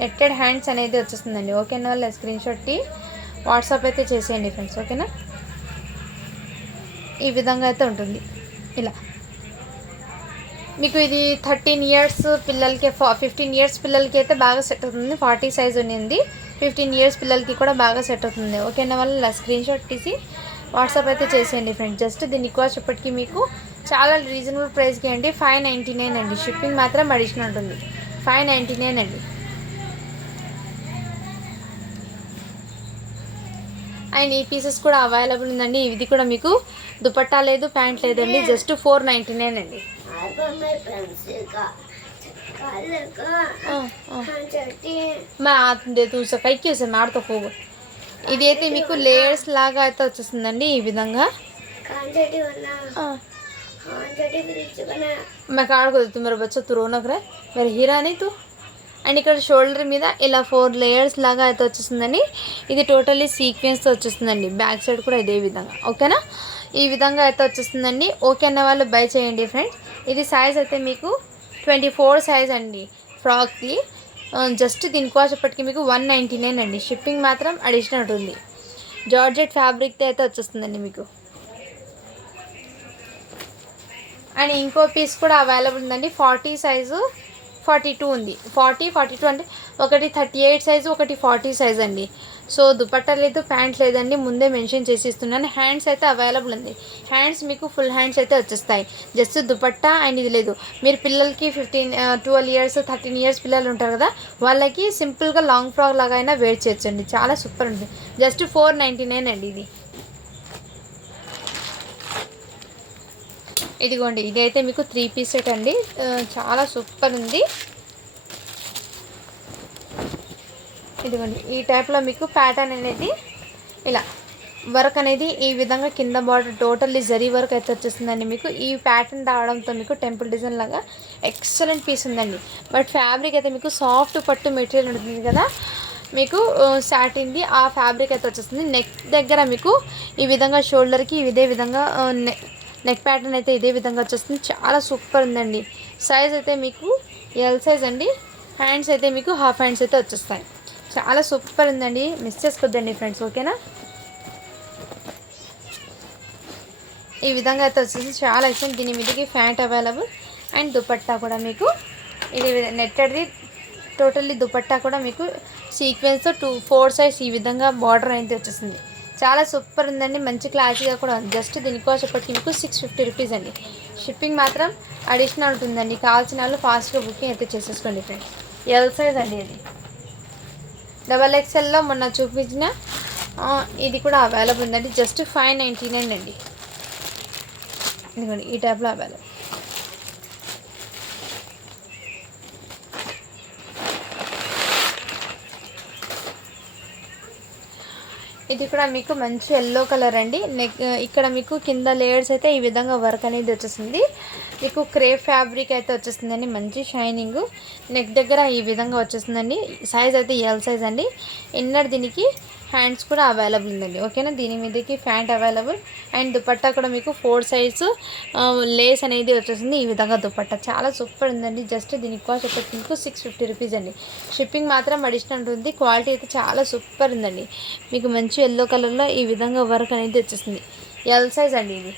నెట్టెడ్ హ్యాండ్స్ అనేది వచ్చేస్తుందండి, ఓకేనా. వాళ్ళ స్క్రీన్ షాట్ వాట్సాప్ అయితే చేసేయండి ఫ్రెండ్స్, ఓకేనా. ఈ విధంగా అయితే ఉంటుంది ఇలా. మీకు ఇది 13 ఇయర్స్ పిల్లలకి 15 ఇయర్స్ పిల్లలకి అయితే బాగా సెట్ అవుతుంది. 40 సైజ్ ఉంది, 15 ఇయర్స్ పిల్లలకి కూడా బాగా సెట్ అవుతుంది, ఓకేనా. వాళ్ళ స్క్రీన్ షాట్ తీసి వాట్సాప్ అయితే చేసేయండి ఫ్రెండ్స్. జస్ట్ దీన్ని కాస్ట్ ఇప్పటికీ మీకు చాలా రీజనబుల్ ప్రైస్కి అండి, 599 అండి. షిప్పింగ్ మాత్రం అడిషనల్ ఉంటుంది, 599 అండి. అండ్ ఈ పీసెస్ కూడా అవైలబుల్ ఉందండి. ఇది కూడా మీకు దుపట్టా లేదు, ప్యాంట్ లేదండి, జస్ట్ 499 అండి. ఇది అయితే మీకు లేయర్స్ లాగా అయితే వచ్చేస్తుందండి, ఈ విధంగా. मैं कार्ड को देती हूँ, मेरा बच्चा तू रोनक रहा है, मेरा हीरा नहीं तू. అండ్ ఇక్కడ షోల్డర్ మీద ఇలా 4 లేయర్స్ లాగా అయితే వచ్చేస్తుందండి. ఇది టోటల్లీ సీక్వెన్స్తో వచ్చేస్తుందండి, బ్యాక్ సైడ్ కూడా ఇదే విధంగా, ఓకేనా. ఈ విధంగా అయితే వచ్చేస్తుందండి. ఓకే అన్న వాళ్ళు బై చేయండి ఫ్రెండ్స్. ఇది సైజ్ అయితే మీకు 24 సైజ్ అండి ఫ్రాక్ది. జస్ట్ దీని కాస్ట్ ఇప్పటికి మీకు 199 అండి. షిప్పింగ్ మాత్రం అడిషనల్ ఉంటుంది. జార్జెట్ ఫ్యాబ్రిక్తో అయితే వచ్చేస్తుందండి మీకు. అండ్ ఇంకో పీస్ కూడా అవైలబుల్ ఉందండి, 40 సైజు 42 ఉంది. 42 అంటే ఒకటి 38 సైజు, ఒకటి 40 సైజ్ అండి. సో దుపట్టా లేదు, ప్యాంట్ లేదండి, ముందే మెన్షన్ చేసి ఇస్తున్నాను. హ్యాండ్స్ అయితే అవైలబుల్ ఉంది, హ్యాండ్స్ మీకు ఫుల్ హ్యాండ్స్ అయితే వచ్చేస్తాయి. జస్ట్ దుపట్టా అండ్ ఇది లేదు. మీరు పిల్లలకి 12 ఇయర్స్ 13 ఇయర్స్ పిల్లలు ఉంటారు కదా, వాళ్ళకి సింపుల్గా లాంగ్ ఫ్రాక్ లాగా అయినా వేర్ చేయొచ్చండి, చాలా సూపర్ ఉంది. జస్ట్ 499 అండి ఇది. ఇదిగోండి ఇదైతే మీకు 3 పీస్ సెట్ అండి, చాలా సూపర్ ఉంది. ఇదిగోండి ఈ టైప్లో మీకు ప్యాటర్న్ అనేది ఇలా వర్క్ అనేది ఈ విధంగా కింద బార్డర్ టోటల్లీ జరీ వర్క్ అయితే వచ్చేస్తుందండి. మీకు ఈ ప్యాటర్న్ రావడంతో మీకు టెంపుల్ డిజైన్ లాగా ఎక్సలెంట్ పీస్ ఉందండి. బట్ ఫ్యాబ్రిక్ అయితే మీకు సాఫ్ట్ పట్టు మెటీరియల్ ఉంటుంది కదా, మీకు సాటిన్ది ఆ ఫ్యాబ్రిక్ అయితే వచ్చేస్తుంది. నెక్ దగ్గర మీకు ఈ విధంగా షోల్డర్కి ఇదే విధంగా నెక్ ప్యాటర్న్ అయితే ఇదే విధంగా వచ్చేస్తుంది, చాలా సూపర్ ఉందండి. సైజ్ అయితే మీకు ఎల్ సైజ్ అండి. హ్యాండ్స్ అయితే మీకు హాఫ్ హ్యాండ్స్ అయితే వచ్చేస్తాయి, చాలా సూపర్ ఉందండి. మిస్ చేసుకోద్దండి ఫ్రెండ్స్, ఓకేనా. ఈ విధంగా అయితే వచ్చేసి చాలా ఇష్టం. దీని మీదకి ప్యాంట్ అవైలబుల్ అండ్ దుపట్టా కూడా మీకు ఇది నెట్టెడ్ది టోటల్లీ దుపట్టా కూడా మీకు సీక్వెన్స్తో 4 సైజ్ ఈ విధంగా బార్డర్ అయితే వచ్చేసింది, చాలా సూపర్ ఉందండి. మంచి క్లాసీగా కూడా ఉంది. జస్ట్ దీనికోసం ఇప్పటికి మీకు 650 రూపీస్ అండి. షిప్పింగ్ మాత్రం అడిషనల్ ఉంటుందండి. కావాల్సిన వాళ్ళు ఫాస్ట్గా బుకింగ్ అయితే చేసేసుకోండి ఫ్రెండ్స్. ఎల్ సైజ్ అండి ఇది. XXLలో మొన్న చూపించిన ఇది కూడా అవైలబుల్ ఉందండి. జస్ట్ 599 అండి. ఇదిగోండి ఈ టైప్లో అవైలబుల్. ఇది కూడా మీకు మంచి ఎల్లో కలర్ అండి. నెక్ ఇక్కడ మీకు కింద లేయర్స్ అయితే ఈ విధంగా వర్క్ అనేది వచ్చేసింది. మీకు క్రేప్ ఫ్యాబ్రిక్ అయితే వచ్చేస్తుందండి, మంచి షైనింగ్. నెక్ దగ్గర ఈ విధంగా వచ్చేస్తుందండి. సైజ్ అయితే ఎల్ సైజ్ అండి. ఇన్నర్ దీనికి హ్యాండ్స్ కూడా అవైలబుల్ ఉందండి. ఓకేనా, దీని మీదకి ప్యాంట్ అవైలబుల్. అండ్ దుపట్టా కూడా మీకు 4 సైడ్స్ లేస్ అనేది వచ్చేసింది. ఈ విధంగా దుపట్టా చాలా సూపర్ ఉందండి. జస్ట్ దీనికి కాస్ట్ వచ్చేసి మీకు 650 రూపీస్ అండి. షిప్పింగ్ మాత్రం అడిషనల్ ఉంటుంది. క్వాలిటీ అయితే చాలా సూపర్ ఉందండి. మీకు మంచి ఎల్లో కలర్లో ఈ విధంగా వర్క్ అనేది వచ్చేసింది. ఎల్ సైజ్ అండి ఇది.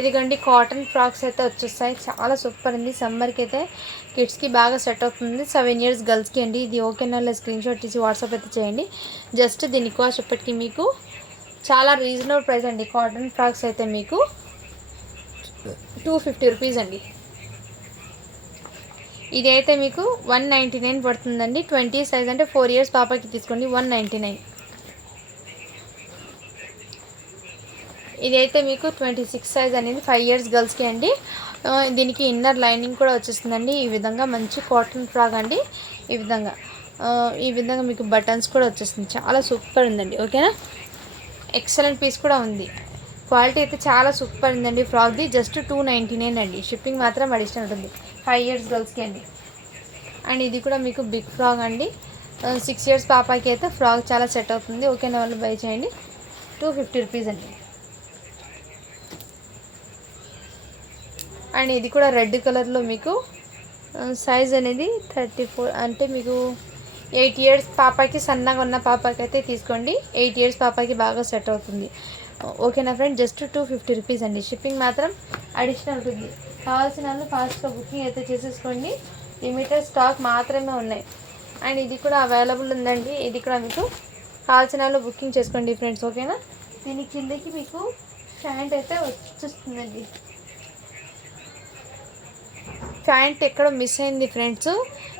ఇదిగోండి కాటన్ ఫ్రాక్స్ అయితే వచ్చేస్తాయి. చాలా సూపర్ ఉంది. సమ్మర్కి అయితే కిడ్స్కి బాగా సెట్ అవుతుంది. 7 ఇయర్స్ గర్ల్స్కి అండి. ఇది ఓకేనా, స్క్రీన్ షాట్ తీసి వాట్సాప్ అయితే చేయండి. జస్ట్ దీని కాస్ట్ ఇప్పటికి మీకు చాలా రీజనబుల్ ప్రైస్ అండి. కాటన్ ఫ్రాక్స్ అయితే మీకు 250 రూపీస్ అండి. ఇది అయితే మీకు 199 పడుతుందండి. 20 సైజ్ అంటే 4 ఇయర్స్ పాపకి తీసుకోండి, 199. ఇదైతే మీకు 26 సైజ్ అనేది 5 ఇయర్స్ గర్ల్స్కి అండి. దీనికి ఇన్నర్ లైనింగ్ కూడా వచ్చేస్తుందండి. ఈ విధంగా మంచి కాటన్ ఫ్రాక్ అండి. ఈ విధంగా మీకు బటన్స్ కూడా వచ్చేస్తుంది. చాలా సూపర్ ఉందండి. ఓకేనా, ఎక్సలెంట్ పీస్ కూడా ఉంది. క్వాలిటీ అయితే చాలా సూపర్ ఉందండి. ఫ్రాక్ది జస్ట్ 299 అండి. షిప్పింగ్ మాత్రం అడిషనల్ ఉంటుంది. 5 ఇయర్స్ గర్ల్స్కి అండి. అండ్ ఇది కూడా మీకు బిగ్ ఫ్రాక్ అండి. 6 ఇయర్స్ పాపకి అయితే ఫ్రాక్ చాలా సెట్ అవుతుంది. ఓకేనా, వాళ్ళు బై చేయండి. 250 రూపీస్ అండి. అండ్ ఇది కూడా రెడ్ కలర్లో మీకు సైజ్ అనేది 34 అంటే మీకు 8 ఇయర్స్ పాపకి, సన్నగా ఉన్న పాపకి అయితే తీసుకోండి. 8 ఇయర్స్ పాపకి బాగా సెట్ అవుతుంది. ఓకేనా ఫ్రెండ్, జస్ట్ 250 రూపీస్ అండి. షిప్పింగ్ మాత్రం అడిషనల్ ఉంటుంది. కావాల్సిన వాళ్ళు ఫాస్ట్గా బుకింగ్ అయితే చేసేసుకోండి. లిమిటెడ్ స్టాక్ మాత్రమే ఉన్నాయి. అండ్ ఇది కూడా అవైలబుల్ ఉందండి. ఇది కూడా మీకు కావాల్సిన వాళ్ళు బుకింగ్ చేసుకోండి ఫ్రెండ్స్. ఓకేనా, దీని కిందకి మీకు ప్యాంట్ అయితే వచ్చేస్తుందండి. ప్యాంట్ ఎక్కడో మిస్ అయింది ఫ్రెండ్స్,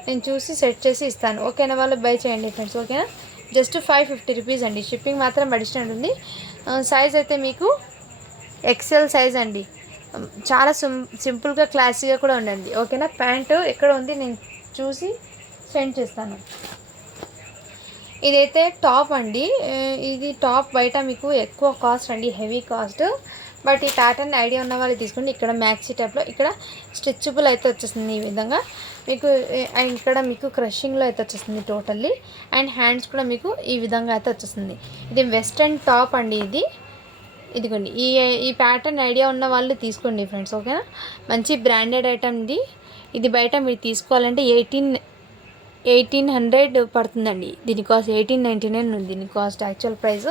నేను చూసి సెట్ చేసి ఇస్తాను. ఓకేనా, వాళ్ళు బై చేయండి ఫ్రెండ్స్. ఓకేనా, జస్ట్ 550 రూపీస్ అండి. షిప్పింగ్ మాత్రం అడిషనల్ ఉంది. సైజ్ అయితే మీకు ఎక్సెల్ సైజ్ అండి. చాలా సింపుల్గా క్లాసీగా కూడా ఉండండి. ఓకేనా, ప్యాంటు ఎక్కడ ఉంది నేను చూసి సెండ్ చేస్తాను. ఇదైతే టాప్ అండి. ఇది టాప్ బయట మీకు ఎక్కువ కాస్ట్ అండి, హెవీ కాస్ట్. బట్ ఈ ప్యాటర్న్ ఐడియా ఉన్న వాళ్ళు తీసుకోండి. ఇక్కడ మ్యాక్సీ టైప్లో ఇక్కడ స్ట్రెచబుల్ అయితే వచ్చేస్తుంది. ఈ విధంగా మీకు ఇక్కడ మీకు క్రషింగ్లో అయితే వచ్చేస్తుంది టోటల్లీ. అండ్ హ్యాండ్స్ కూడా మీకు ఈ విధంగా అయితే వచ్చేస్తుంది. ఇది వెస్ట్రన్ టాప్ అండి. ఇదిగోండి ఈ ప్యాటర్న్ ఐడియా ఉన్న వాళ్ళు తీసుకోండి ఫ్రెండ్స్. ఓకేనా, మంచి బ్రాండెడ్ ఐటమ్ ఇది బయట మీరు తీసుకోవాలంటే 1800 పడుతుందండి. దీని కాస్ట్ 1899 ఉంది దీని కాస్ట్ యాక్చువల్ ప్రైస్.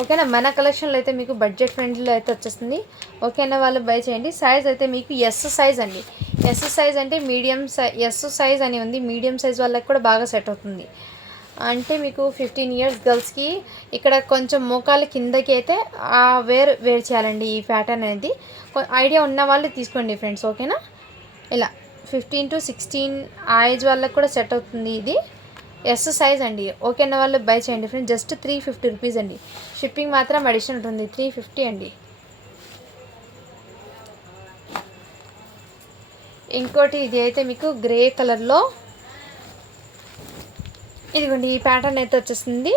ఓకేనా, మన కలెక్షన్లో అయితే మీకు బడ్జెట్ ఫ్రెండ్లీలో అయితే వచ్చేస్తుంది. ఓకేనా, వాళ్ళు బై చేయండి. సైజ్ అయితే మీకు ఎస్ సైజ్ అండి. ఎస్ సైజ్ అంటే మీడియం సైజ్, ఎస్ సైజ్ అని ఉంది. మీడియం సైజ్ వాళ్ళకి కూడా బాగా సెట్ అవుతుంది. అంటే మీకు 15 ఇయర్స్ గర్ల్స్కి ఇక్కడ కొంచెం మోకాలు కిందకి అయితే వేర్ చేయాలండి. ఈ ప్యాటర్న్ అనేది ఐడియా ఉన్న వాళ్ళు తీసుకోండి ఫ్రెండ్స్. ఓకేనా, ఇలా 15 to 16 ఆ ఏజ్ వాళ్ళకి కూడా సెట్ అవుతుంది. ఇది ఎస్ సైజ్ అండి. ఓకేనా, వాళ్ళు బై చేయండి ఫ్రెండ్స్. జస్ట్ 350 రూపీస్ అండి. షిప్పింగ్ మాత్రం అడిషనల్ ఉంటుంది. 350 అండి. ఇంకోటి ఇది అయితే మీకు గ్రే కలర్లో ఇదిగోండి ఈ ప్యాటర్న్ అయితే వచ్చేస్తుంది.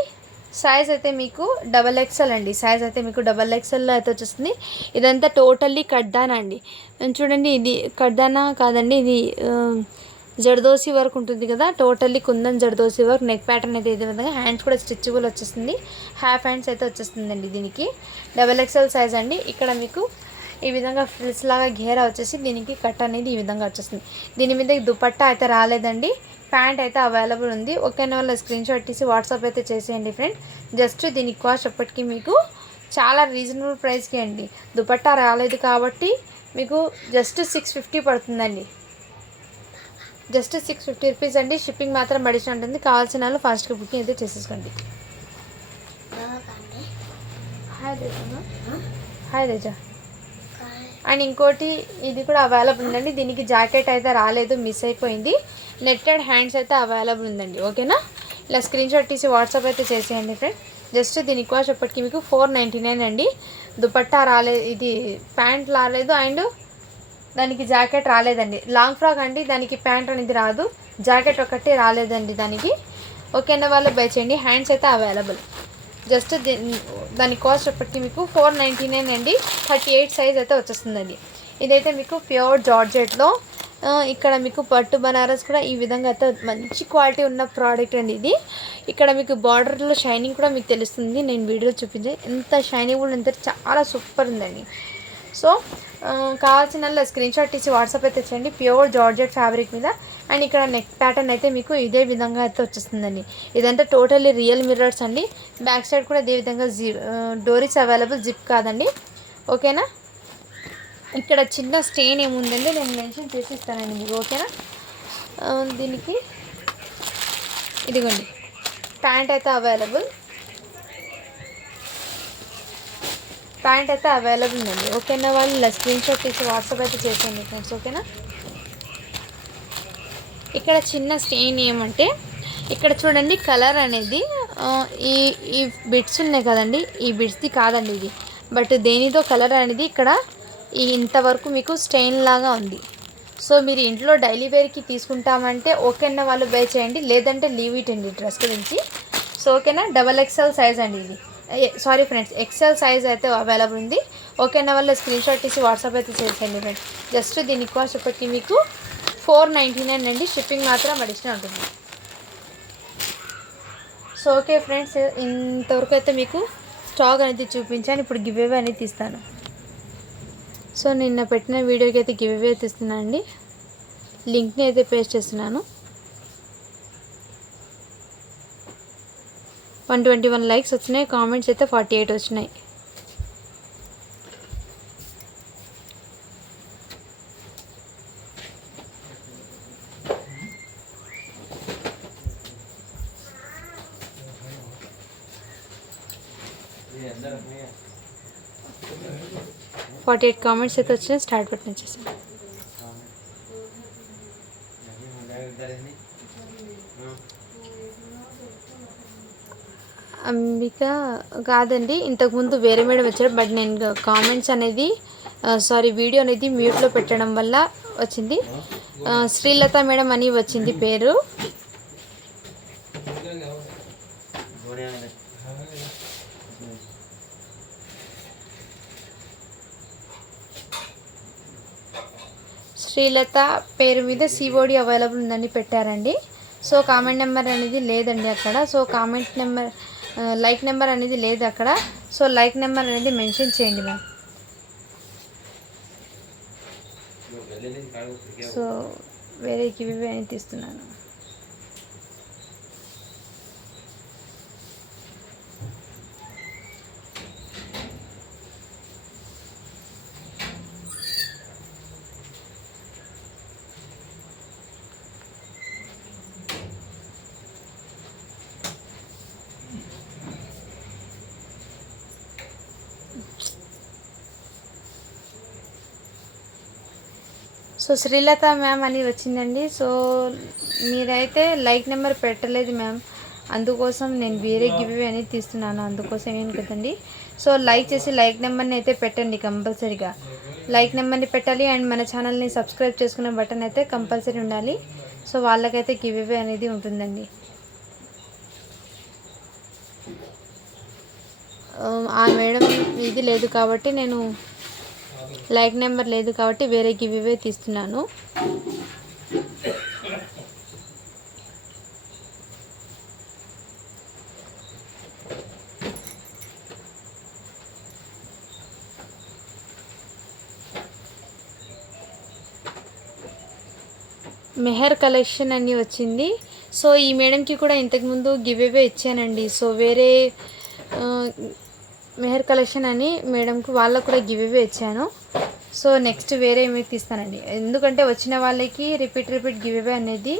సైజ్ అయితే మీకు XXL అండి. సైజ్ అయితే మీకు XXL అయితే వచ్చేస్తుంది. ఇదంతా టోటల్లీ కడ్దానా అండి. చూడండి, ఇది కడ్దానా కాదండి, ఇది జర్దోసి వర్క్ ఉంటుంది కదా, totally kundan zardozi work. Neck pattern అయితే ఇదే విధంగా. హ్యాండ్స్ కూడా స్టిచబుల్ వచ్చేస్తుంది. హాఫ్ హ్యాండ్స్ అయితే వచ్చేస్తుందండి. దీనికి XXL సైజ్ అండి. ఇక్కడ మీకు ఈ విధంగా ఫ్రిల్స్ లాగా ఘేరా వచ్చేసి దీనికి కట్ అనేది ఈ విధంగా వచ్చేస్తుంది. దీని మీద దుపట్టా అయితే రాలేదండి. ప్యాంట్ అయితే అవైలబుల్ ఉంది. ఓకేనా, వాళ్ళ స్క్రీన్ షాట్ తీసి వాట్సాప్ అయితే చేసేయండి ఫ్రెండ్. జస్ట్ దీనికి కాస్ట్ అప్పటికి మీకు చాలా రీజనబుల్ ప్రైస్కి అండి. దుపట్టా రాలేదు కాబట్టి మీకు జస్ట్ 650 పడుతుందండి. జస్ట్ 650 రూపీస్ అండి. షిప్పింగ్ మాత్రం అడిషనల్ ఉంటుంది. కావాల్సిన వాళ్ళు ఫాస్ట్గా బుకింగ్ అయితే చేసేసుకోండి. హాయ్ తేజ. అండ్ ఇంకోటి ఇది కూడా అవైలబుల్ ఉందండి. దీనికి జాకెట్ అయితే రాలేదు, మిస్ అయిపోయింది. నెట్టెడ్ హ్యాండ్స్ అయితే అవైలబుల్ ఉందండి. ఓకేనా, ఇలా స్క్రీన్ షాట్ తీసి వాట్సాప్ అయితే చేసేయండి ఫ్రెండ్. జస్ట్ దీని కాస్ట్ ఎప్పటికీ మీకు 499 అండి. దుపట్టా రాలేదు, ఇది ప్యాంట్ రాలేదు అండ్ దానికి జాకెట్ రాలేదండి. లాంగ్ ఫ్రాక్ అండి, దానికి ప్యాంట్ అనేది రాదు, జాకెట్ ఒకటి రాలేదండి దానికి. ఓకేనా, వాళ్ళు బై చేయండి. హ్యాండ్స్ అయితే అవైలబుల్. జస్ట్ దాని కాస్ట్ ఎప్పటికీ మీకు 499 అండి. 38 సైజ్ అయితే వచ్చేస్తుందండి. ఇదైతే మీకు ప్యూర్ జార్జెట్లో ఇక్కడ మీకు పట్టు బనారస్ కూడా ఈ విధంగా అయితే మంచి క్వాలిటీ ఉన్న ప్రోడక్ట్ అండి ఇది. ఇక్కడ మీకు బార్డర్లో షైనింగ్ కూడా మీకు తెలుస్తుంది. నేను వీడియోలో చూపించే ఎంత షైనింగ్ కూడా ఎంత చాలా సూపర్ ఉందండి. సో కావాల్సిన స్క్రీన్ షాట్ తీసి వాట్సాప్ అయితే చేయండి. ప్యూర్ జార్జెట్ ఫ్యాబ్రిక్ మీద. అండ్ ఇక్కడ నెక్ ప్యాటర్న్ అయితే మీకు ఇదే విధంగా అయితే వచ్చేస్తుందండి. ఇదంతా టోటల్లీ రియల్ మిర్రర్స్ అండి. బ్యాక్ సైడ్ కూడా ఇదే విధంగా డోరీస్ అవైలబుల్, జిప్ కాదండి. ఓకేనా, ఇక్కడ చిన్న స్టెయిన్ ఏముందండి నేను మెన్షన్ చేసి ఇస్తానండి మీకు. ఓకేనా, దీనికి ఇదిగోండి ప్యాంట్ అయితే అవైలబుల్, ప్యాంట్ అయితే అవైలబుల్ ఉందండి. ఓకేనా, వాళ్ళు ఇలా స్క్రీన్ షాట్ తీసి వాట్సాప్ అయితే చేసేయండి ఫ్రెండ్స్. ఓకేనా, ఇక్కడ చిన్న స్టెయిన్ ఏమంటే ఇక్కడ చూడండి కలర్ అనేది ఈ ఈ బిట్స్ ఉన్నాయి కదండి, ఈ బిట్స్ది కాదండి ఇది, బట్ దేనిదో కలర్ అనేది ఇక్కడ ఇంతవరకు మీకు స్టెయిన్ లాగా ఉంది. సో మీరు ఇంట్లో డైలీ వేర్కి తీసుకుంటామంటే ఓకేనా వాళ్ళు బై చేయండి, లేదంటే లీవ్ ఇట్ అండి డ్రెస్ గురించి. సో ఓకేనా, XXL సైజ్ అండి ఇది. సారీ ఫ్రెండ్స్, XL సైజ్ అయితే అవైలబుల్ ఉంది. ఓకేనా, వాళ్ళు స్క్రీన్ షాట్ తీసి వాట్సాప్ అయితే చేసేయండి ఫ్రెండ్స్. జస్ట్ దీని కాస్ట్ ఇప్పటికీ మీకు 499 అండి. షిప్పింగ్ మాత్రం అడిషనల్ ఉంటుంది. సో ఓకే ఫ్రెండ్స్, ఇంతవరకు అయితే మీకు స్టాక్ అనేది చూపించాను. ఇప్పుడు గివ్ అవే అనేది తీస్తాను. సో నిన్న పెట్టిన వీడియోకి అయితే గివ్ అవే తీస్తున్నాను అండి. లింక్ని అయితే పేస్ట్ చేస్తున్నాను. 121 లైక్స్ వచ్చినాయి, కామెంట్స్ అయితే 48 వచ్చినాయి. ఫార్టీ 48 కామెంట్స్ అయితే వచ్చినాయి. స్టార్ట్ బటన్ వచ్చేసాను. అంబిక కాదండి, ఇంతకుముందు వేరే మేడం వచ్చారు, బట్ నేను కామెంట్స్ అనేది వీడియో అనేది మ్యూట్లో పెట్టడం వల్ల వచ్చింది. శ్రీలత మేడం అని వచ్చింది పేరు. శ్రీలత పేరు మీద సిఓడి అవైలబుల్ ఉందని పెట్టారండి. సో కామెంట్ నెంబర్ అనేది లేదండి అక్కడ. So comment number like number అనేది లేదు అక్కడ. సో లైక్ నెంబర్ అనేది మెన్షన్ చేయండి మ్యామ్. సో వేరే గివ్ అని తీస్తున్నాను. సో శ్రీలత మ్యామ్ అని వచ్చిందండి. సో మీరైతే లైక్ నెంబర్ పెట్టలేదు మ్యామ్, అందుకోసం నేను వేరే గివ్ అవే అనేది తీస్తున్నాను, అందుకోసం ఏం కదండి. సో లైక్ చేసి లైక్ నెంబర్ని అయితే పెట్టండి కంపల్సరీగా. లైక్ నెంబర్ని పెట్టాలి అండ్ మన ఛానల్ని సబ్స్క్రైబ్ చేసుకునే బటన్ అయితే కంపల్సరీ ఉండాలి. సో వాళ్ళకైతే గివ్ అవే అనేది ఉంటుందండి. ఆ మేడం ఇది లేదు కాబట్టి, నేను లైక్ నెంబర్ లేదు కాబట్టి వేరే గివ్ అవే తీస్తున్నాను. మెహర్ కలెక్షన్ అని వచ్చింది. సో ఈ మేడంకి కూడా ఇంతకుముందు గివ్ అవే ఇచ్చానండి. సో వేరే మెహర్ కలెక్షన్ అని మేడంకి వాళ్ళకు కూడా గివ్ అవే ఇచ్చాను. సో నెక్స్ట్ వేరే ఏమి తీస్తానండి, ఎందుకంటే వచ్చిన వాళ్ళకి రిపీట్ గివ్ అవే అనేది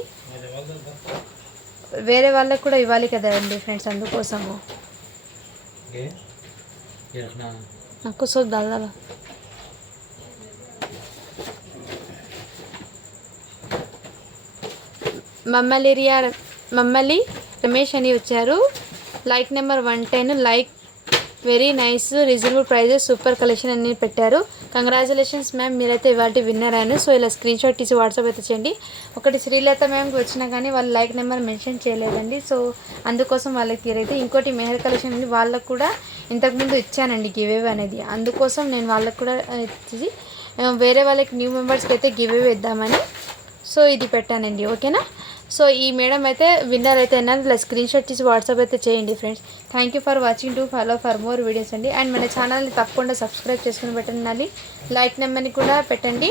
వేరే వాళ్ళకి కూడా ఇవ్వాలి కదండి ఫ్రెండ్స్, అందుకోసము. నాకు సో దాదా మమ్మలి రమేష్ అని వచ్చారు. Like number 110 like very nice reasonable prices super collection అని పెట్టారు. కంగ్రాచులేషన్స్ మ్యామ్, మీరైతే ఇవాళ విన్నర్ అని. సో ఇలా స్క్రీన్ షాట్ తీసి వాట్సాప్ అయితే చేయండి. ఒకటి శ్రీలత మ్యామ్కి వచ్చినా కానీ వాళ్ళు లైక్ నెంబర్ మెన్షన్ చేయలేదండి. సో అందుకోసం వాళ్ళకి అయితే ఇంకోటి మెహర్ కలెక్షన్ ఉంది, వాళ్ళకు కూడా ఇంతకుముందు ఇచ్చానండి గివేవే అనేది. అందుకోసం నేను వాళ్ళకు కూడా ఇచ్చి వేరే వాళ్ళకి న్యూ మెంబర్స్కి అయితే గివేవే ఇద్దామని సో ఇది పెట్టానండి. ఓకేనా. సో ఈ మేడం అయితే విన్నర్ అయితే అన్నారు. ఇలా స్క్రీన్ షాట్ తీసి వాట్సాప్ అయితే చేయండి friends. Thank you for watching. To follow for more videos అండి. అండ్ మన ఛానల్ని తప్పకుండా సబ్స్క్రైబ్ చేసుకుని పెట్టండి. లైక్ నెంబర్ని కూడా పెట్టండి.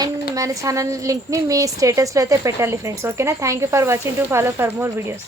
అండ్ మన ఛానల్ లింక్ని మీ స్టేటస్లో అయితే పెట్టాలి ఫ్రెండ్స్. ఓకేనా. Thank you for watching. To follow for more videos.